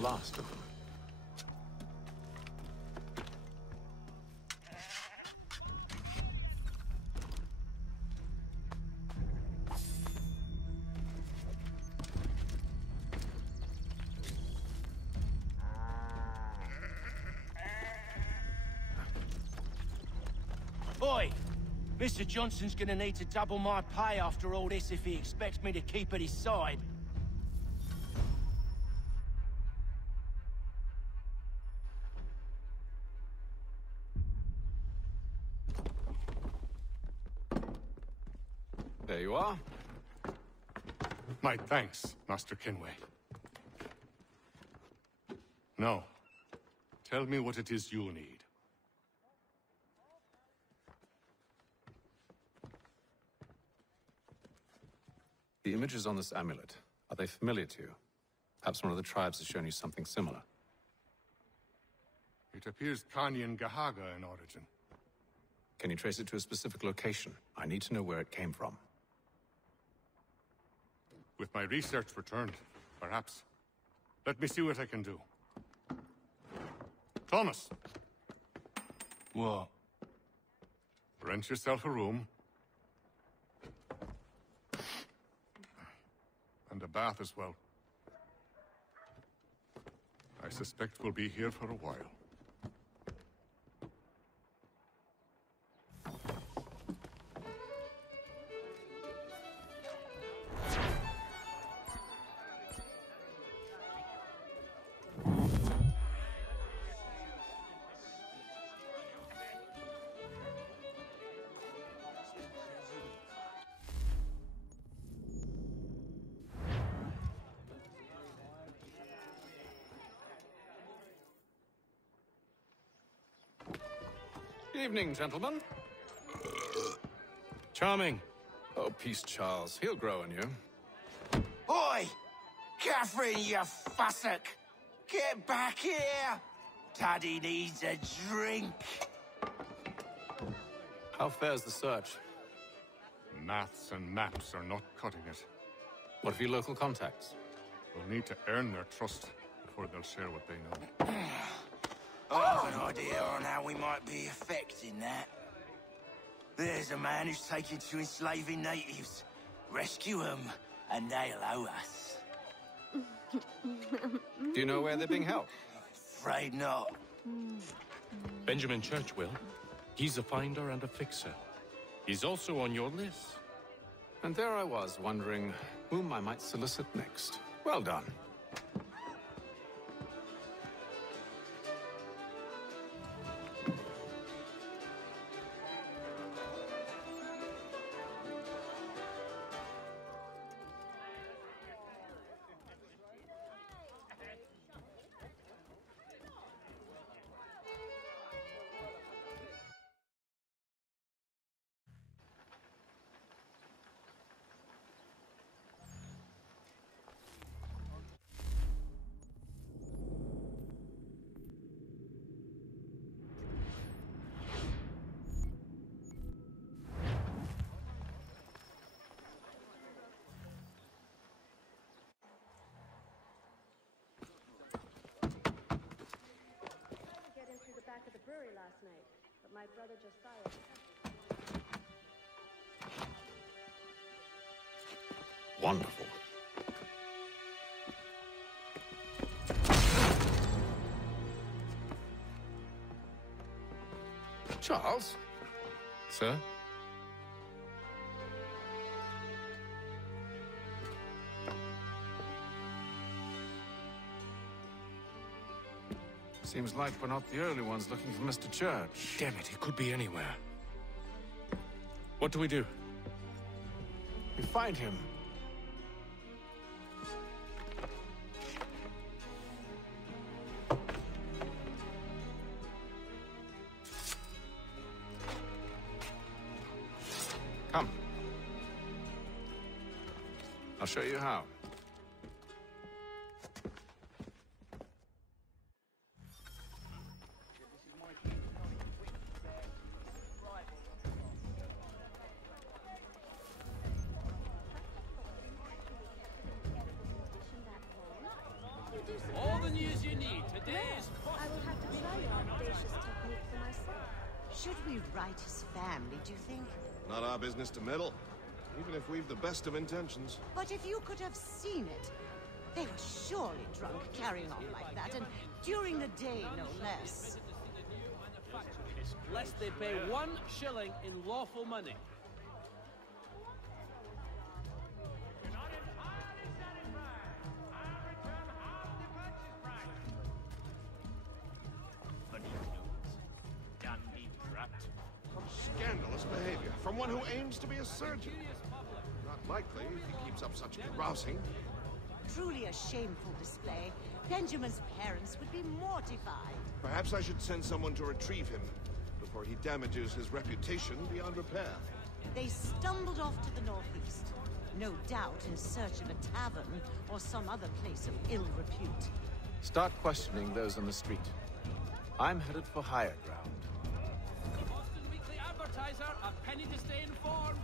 Last of them. Boy, Mr. Johnson's gonna need to double my pay after all this if he expects me to keep at his side. There you are. My thanks, Master Kenway. Now, tell me what it is you'll need. The images on this amulet, are they familiar to you? Perhaps one of the tribes has shown you something similar. It appears Kanyan Gahaga in origin. Can you trace it to a specific location? I need to know where it came from. With my research returned, perhaps. Let me see what I can do. Thomas! What? Rent yourself a room. And a bath as well. I suspect we'll be here for a while. Evening, gentlemen. Charming. Oh, peace, Charles. He'll grow on you. Oi! Catherine, you fussock! Get back here! Daddy needs a drink. How fares the search? Maths and maps are not cutting it. What of your local contacts? We'll need to earn their trust before they'll share what they know. I've an idea on how we might be affecting that. There's a man who's taken to enslaving natives. Rescue them, and they'll owe us. Do you know where they're being held? Afraid not. Benjamin Churchwill. He's a finder and a fixer. He's also on your list. And there I was, wondering whom I might solicit next. Well done. Back at the brewery last night, but my brother Josiah. Wonderful. Charles? Sir? Seems like we're not the only ones looking for Mr. Church. Damn it, he could be anywhere. What do we do? We find him. Come. I'll show you how. All the news you need. Today's. I will have to try your audacious technique for myself. Should we write his family, do you think? Not our business to meddle, even if we've the best of intentions. But if you could have seen it, they were surely drunk, carrying on like that, and during the day, no less. Lest they pay 1 shilling in lawful money. Scandalous behavior from one who aims to be a surgeon. Not likely if he keeps up such carousing. Truly a shameful display. Benjamin's parents would be mortified. Perhaps I should send someone to retrieve him before he damages his reputation beyond repair. They stumbled off to the northeast, no doubt in search of a tavern or some other place of ill repute. Start questioning those on the street. I'm headed for higher ground. Advertiser, a penny to stay informed.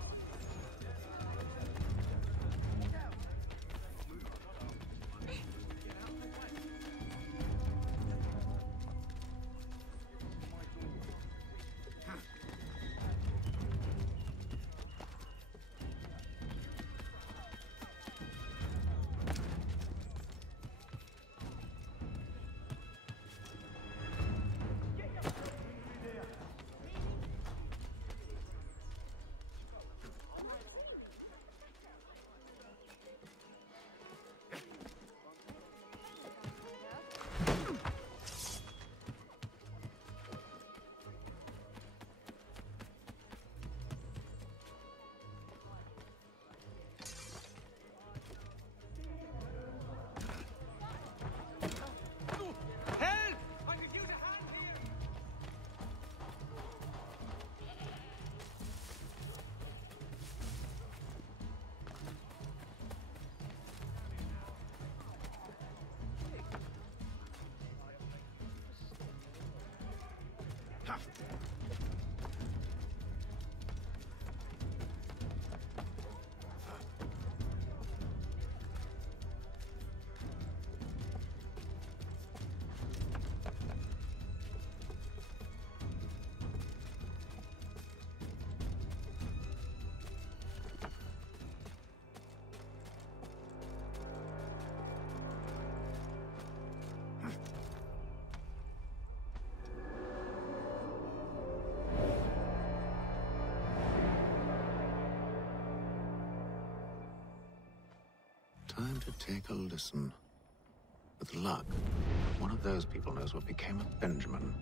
take a listen. With luck, one of those people knows what became of Benjamin.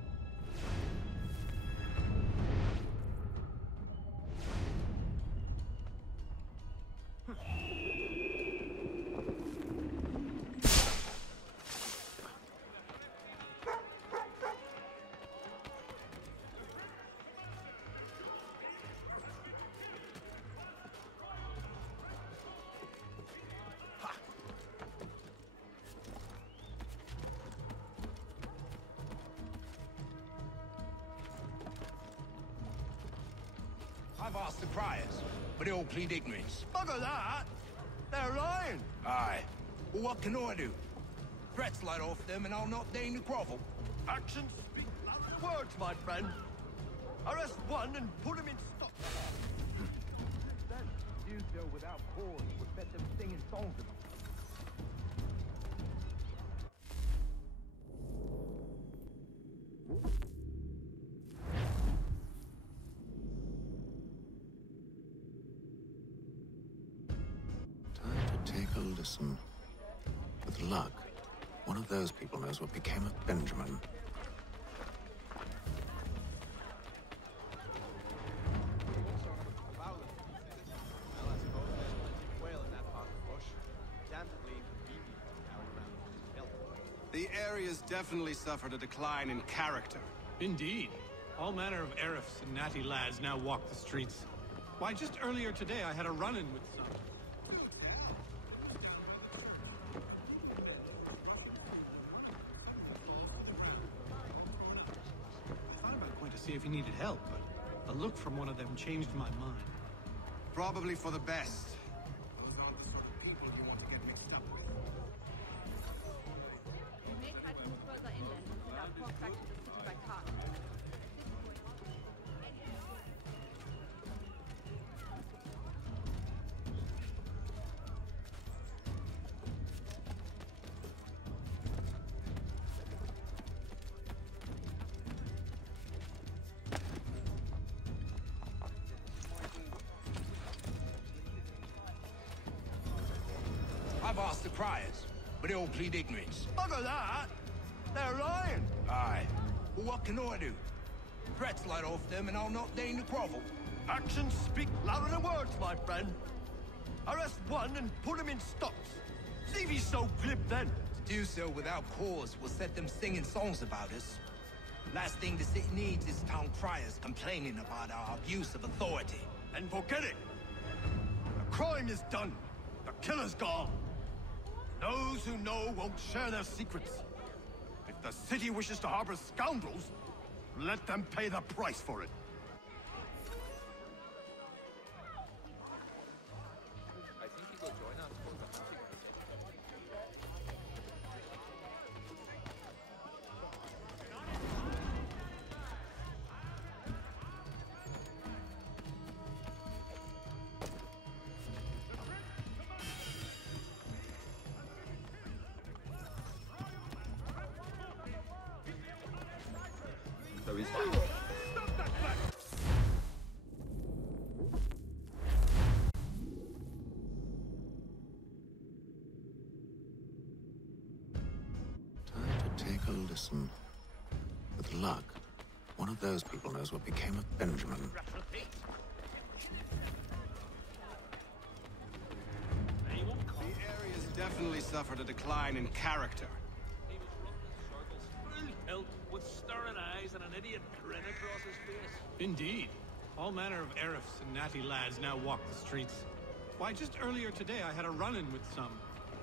I've asked the criers, but they all plead ignorance. Bugger that! They're lying! Aye. Well, what can I do? Threats light off them and I'll not deign to grovel. Actions speak louder words, my friend. Arrest one and put him in stock. Do so without cause would set them singing songs about. Take a listen. With luck, one of those people knows what became of Benjamin. The area's definitely suffered a decline in character. Indeed. All manner of Arifs and natty lads now walk the streets. Why, just earlier today I had a run-in with some. See if he needed help, but a look from one of them changed my mind. Probably for the best. Those aren't the sort of people you want to get mixed up with. We may try to move further inland and send our pork back to the city by car. I've asked the criers, but they all plead ignorance. Bugger that! They're lying! Aye. Well, what can I do? Threats light off them and I'll not deign to grovel. Actions speak louder than words, my friend. Arrest one and put him in stocks. See if he's so glib then. To do so without cause will set them singing songs about us. Last thing the city needs is town criers complaining about our abuse of authority. And forget it! The crime is done. The killer's gone. Those who know won't share their secrets. If the city wishes to harbor scoundrels, let them pay the price for it. I think he will join us for the hunting So he's Time to take a listen. With luck, one of those people knows what became of Benjamin. The area's definitely suffered a decline in character. Full tilt with staring eyes and an idiot grin across his face. Indeed. All manner of Arifs and natty lads now walk the streets. Why, just earlier today I had a run-in with some.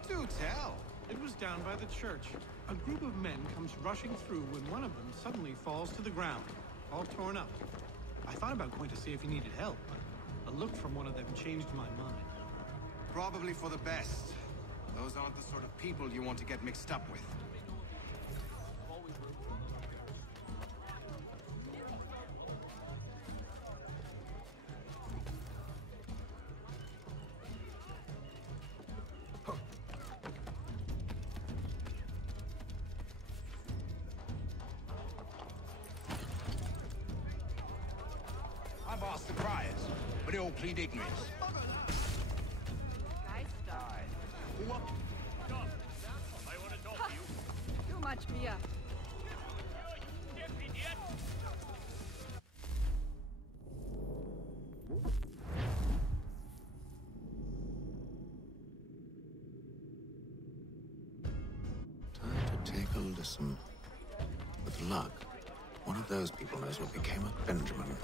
Do tell. It was down by the church. A group of men comes rushing through when one of them suddenly falls to the ground, all torn up. I thought about going to see if he needed help, but a look from one of them changed my mind. Probably for the best. Those aren't the sort of people you want to get mixed up with. I've asked the criers, but they all plead ignorance. Guys, stop. What? Patch me up. Time to take a listen. With luck, one of those people knows what became of Benjamin.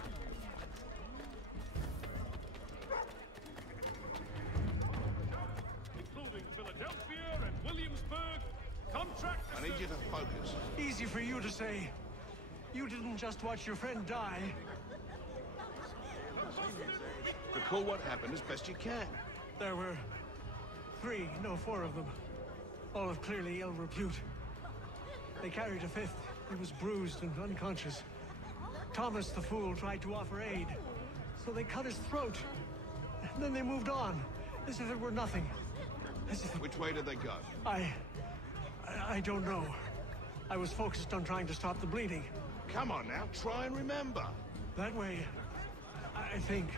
Including Philadelphia and Williamsburg. Contract. I need you to focus. Easy for you to say. You didn't just watch your friend die. Recall what happened as best you can. There were 4 of them. All of clearly ill repute. They carried a 5th. He was bruised and unconscious. Thomas the fool tried to offer aid, so they cut his throat. And then they moved on, as if it were nothing. As if... Which way did they go? I don't know. I was focused on trying to stop the bleeding. Come on now, try and remember. That way, I think.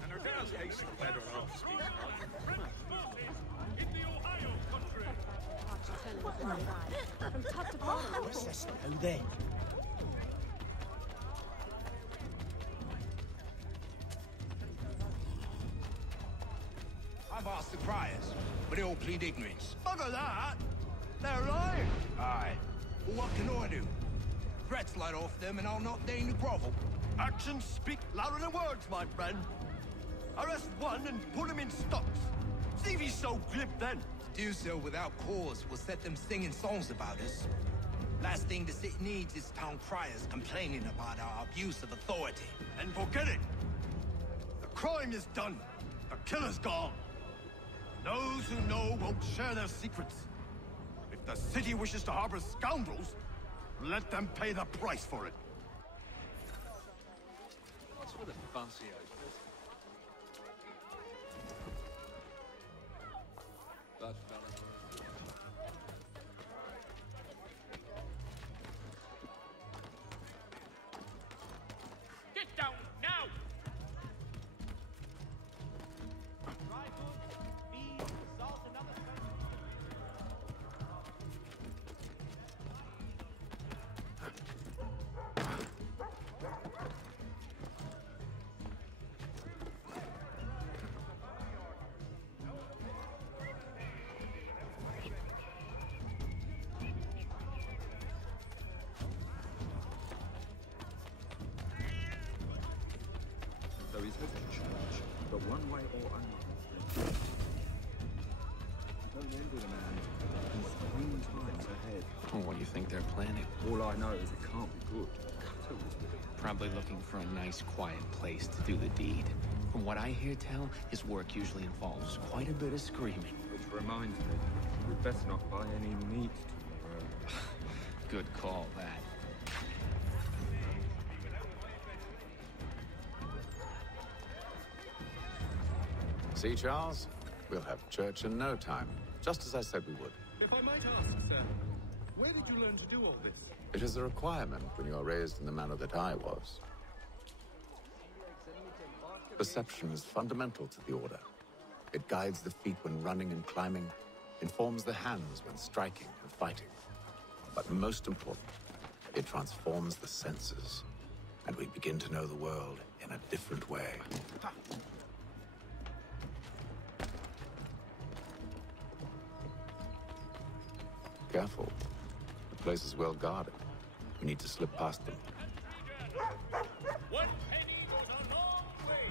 And our dad's hasten better off, Steve. In the Ohio country. From top to bottom. What's this now then? I've asked the criers, but they all plead ignorance. Bugger that! They're lying! Aye. Well, what can I do? Threats light off them and I'll not deign to grovel. Actions speak louder than words, my friend. Arrest one and put him in stocks. See if he's so glib then. To do so without cause will set them singing songs about us. Last thing the city needs is town criers complaining about our abuse of authority. And forget it. The crime is done. The killer's gone. Those who know won't share their secrets. If the city wishes to harbor scoundrels, let them pay the price for it. What's with the fancy outfit? That fella. Get down now! So he's headed to church, but one way or another. Don't envy the man. He's 3 times ahead. Oh, what do you think they're planning? All I know is it can't be good. Cutter was with him. Probably looking for a nice, quiet place to do the deed. From what I hear tell, his work usually involves quite a bit of screaming. Which reminds me, we'd better not buy any meat tomorrow. Good call, that. See, Charles? We'll have church in no time, just as I said we would. If I might ask, sir, where did you learn to do all this? It is a requirement when you are raised in the manner that I was. Perception is fundamental to the Order. It guides the feet when running and climbing, informs the hands when striking and fighting. But most important, it transforms the senses, and we begin to know the world in a different way. Careful. The place is well guarded. We need to slip past them. One penny goes a long way.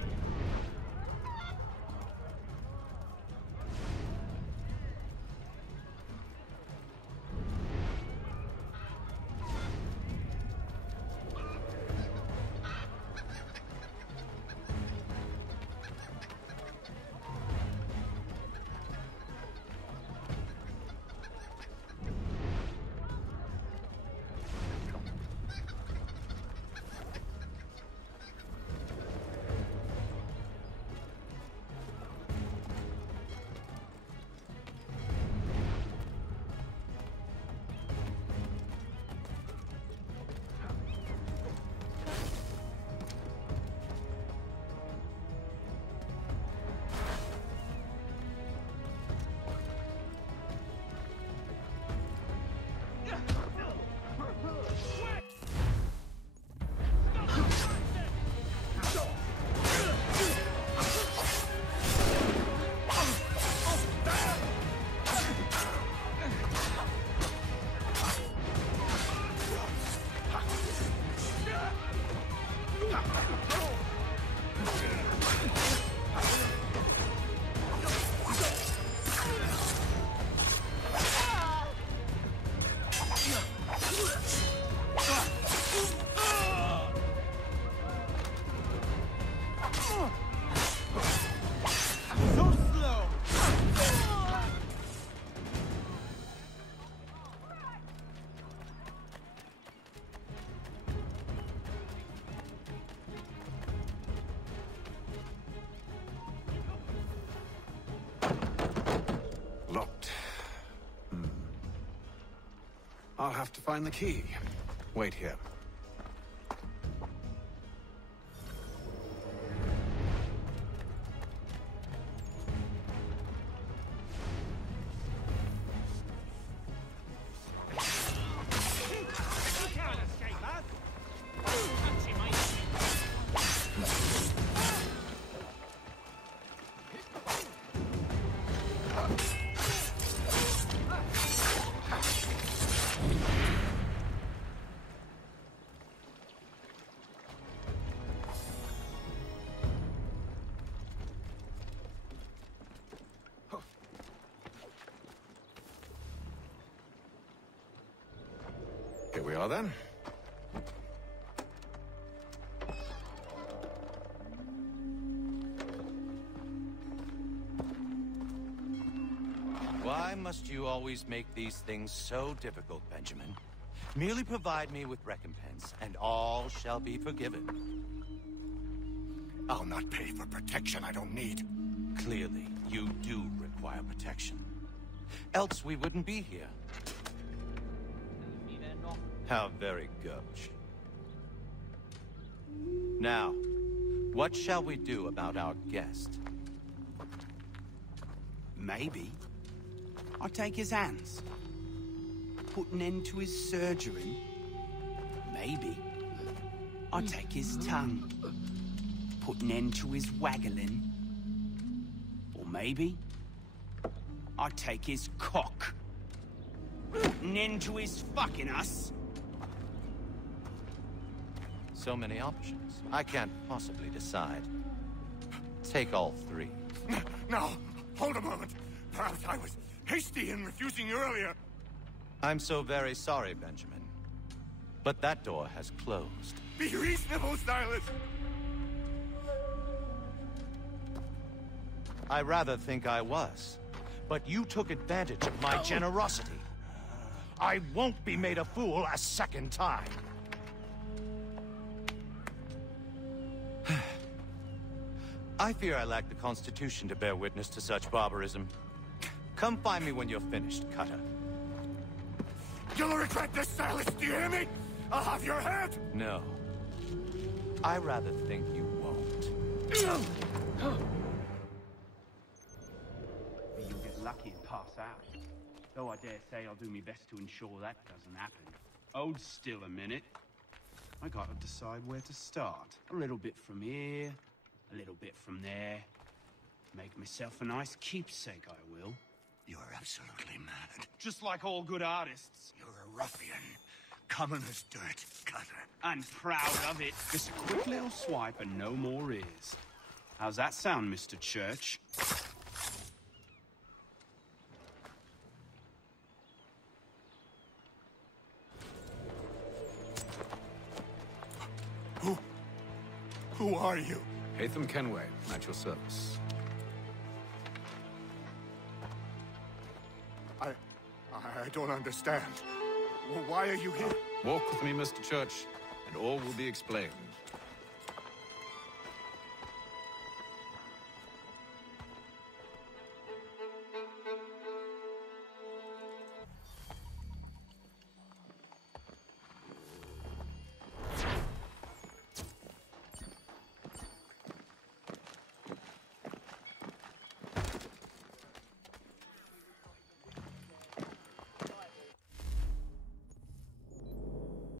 I'll have to find the key. Wait here. Here we are, then. Why must you always make these things so difficult, Benjamin? Merely provide me with recompense, and all shall be forgiven. I'll not pay for protection I don't need. Clearly, you do require protection. Else we wouldn't be here. How very gauche. Now, what shall we do about our guest? Maybe I'll take his hands. Put an end to his surgery. Maybe I'll take his tongue. Put an end to his waggling. Or maybe I'll take his cock. Put an end to his fucking us. So many options. I can't possibly decide. Take all three. No, hold a moment. Perhaps I was hasty in refusing you earlier. I'm so very sorry, Benjamin. But that door has closed. Be reasonable, Silas. I rather think I was. But you took advantage of my generosity. I won't be made a fool a second time. I fear I lack the constitution to bear witness to such barbarism. Come find me when you're finished, Cutter. You'll regret this, Silas, do you hear me? I'll have your head! No. I rather think you won't. You'll get lucky and pass out. Though I dare say I'll do my best to ensure that doesn't happen. Hold still a minute. I gotta decide where to start. A little bit from here, a little bit from there. Make myself a nice keepsake, I will. You're absolutely mad. Just like all good artists. You're a ruffian. Common as dirt, Cutter. And proud of it. Just a quick little swipe and no more is. How's that sound, Mr. Church? Who are you? Hatham Kenway, at your service. I don't understand. Why are you here? Walk with me, Mr. Church, and all will be explained.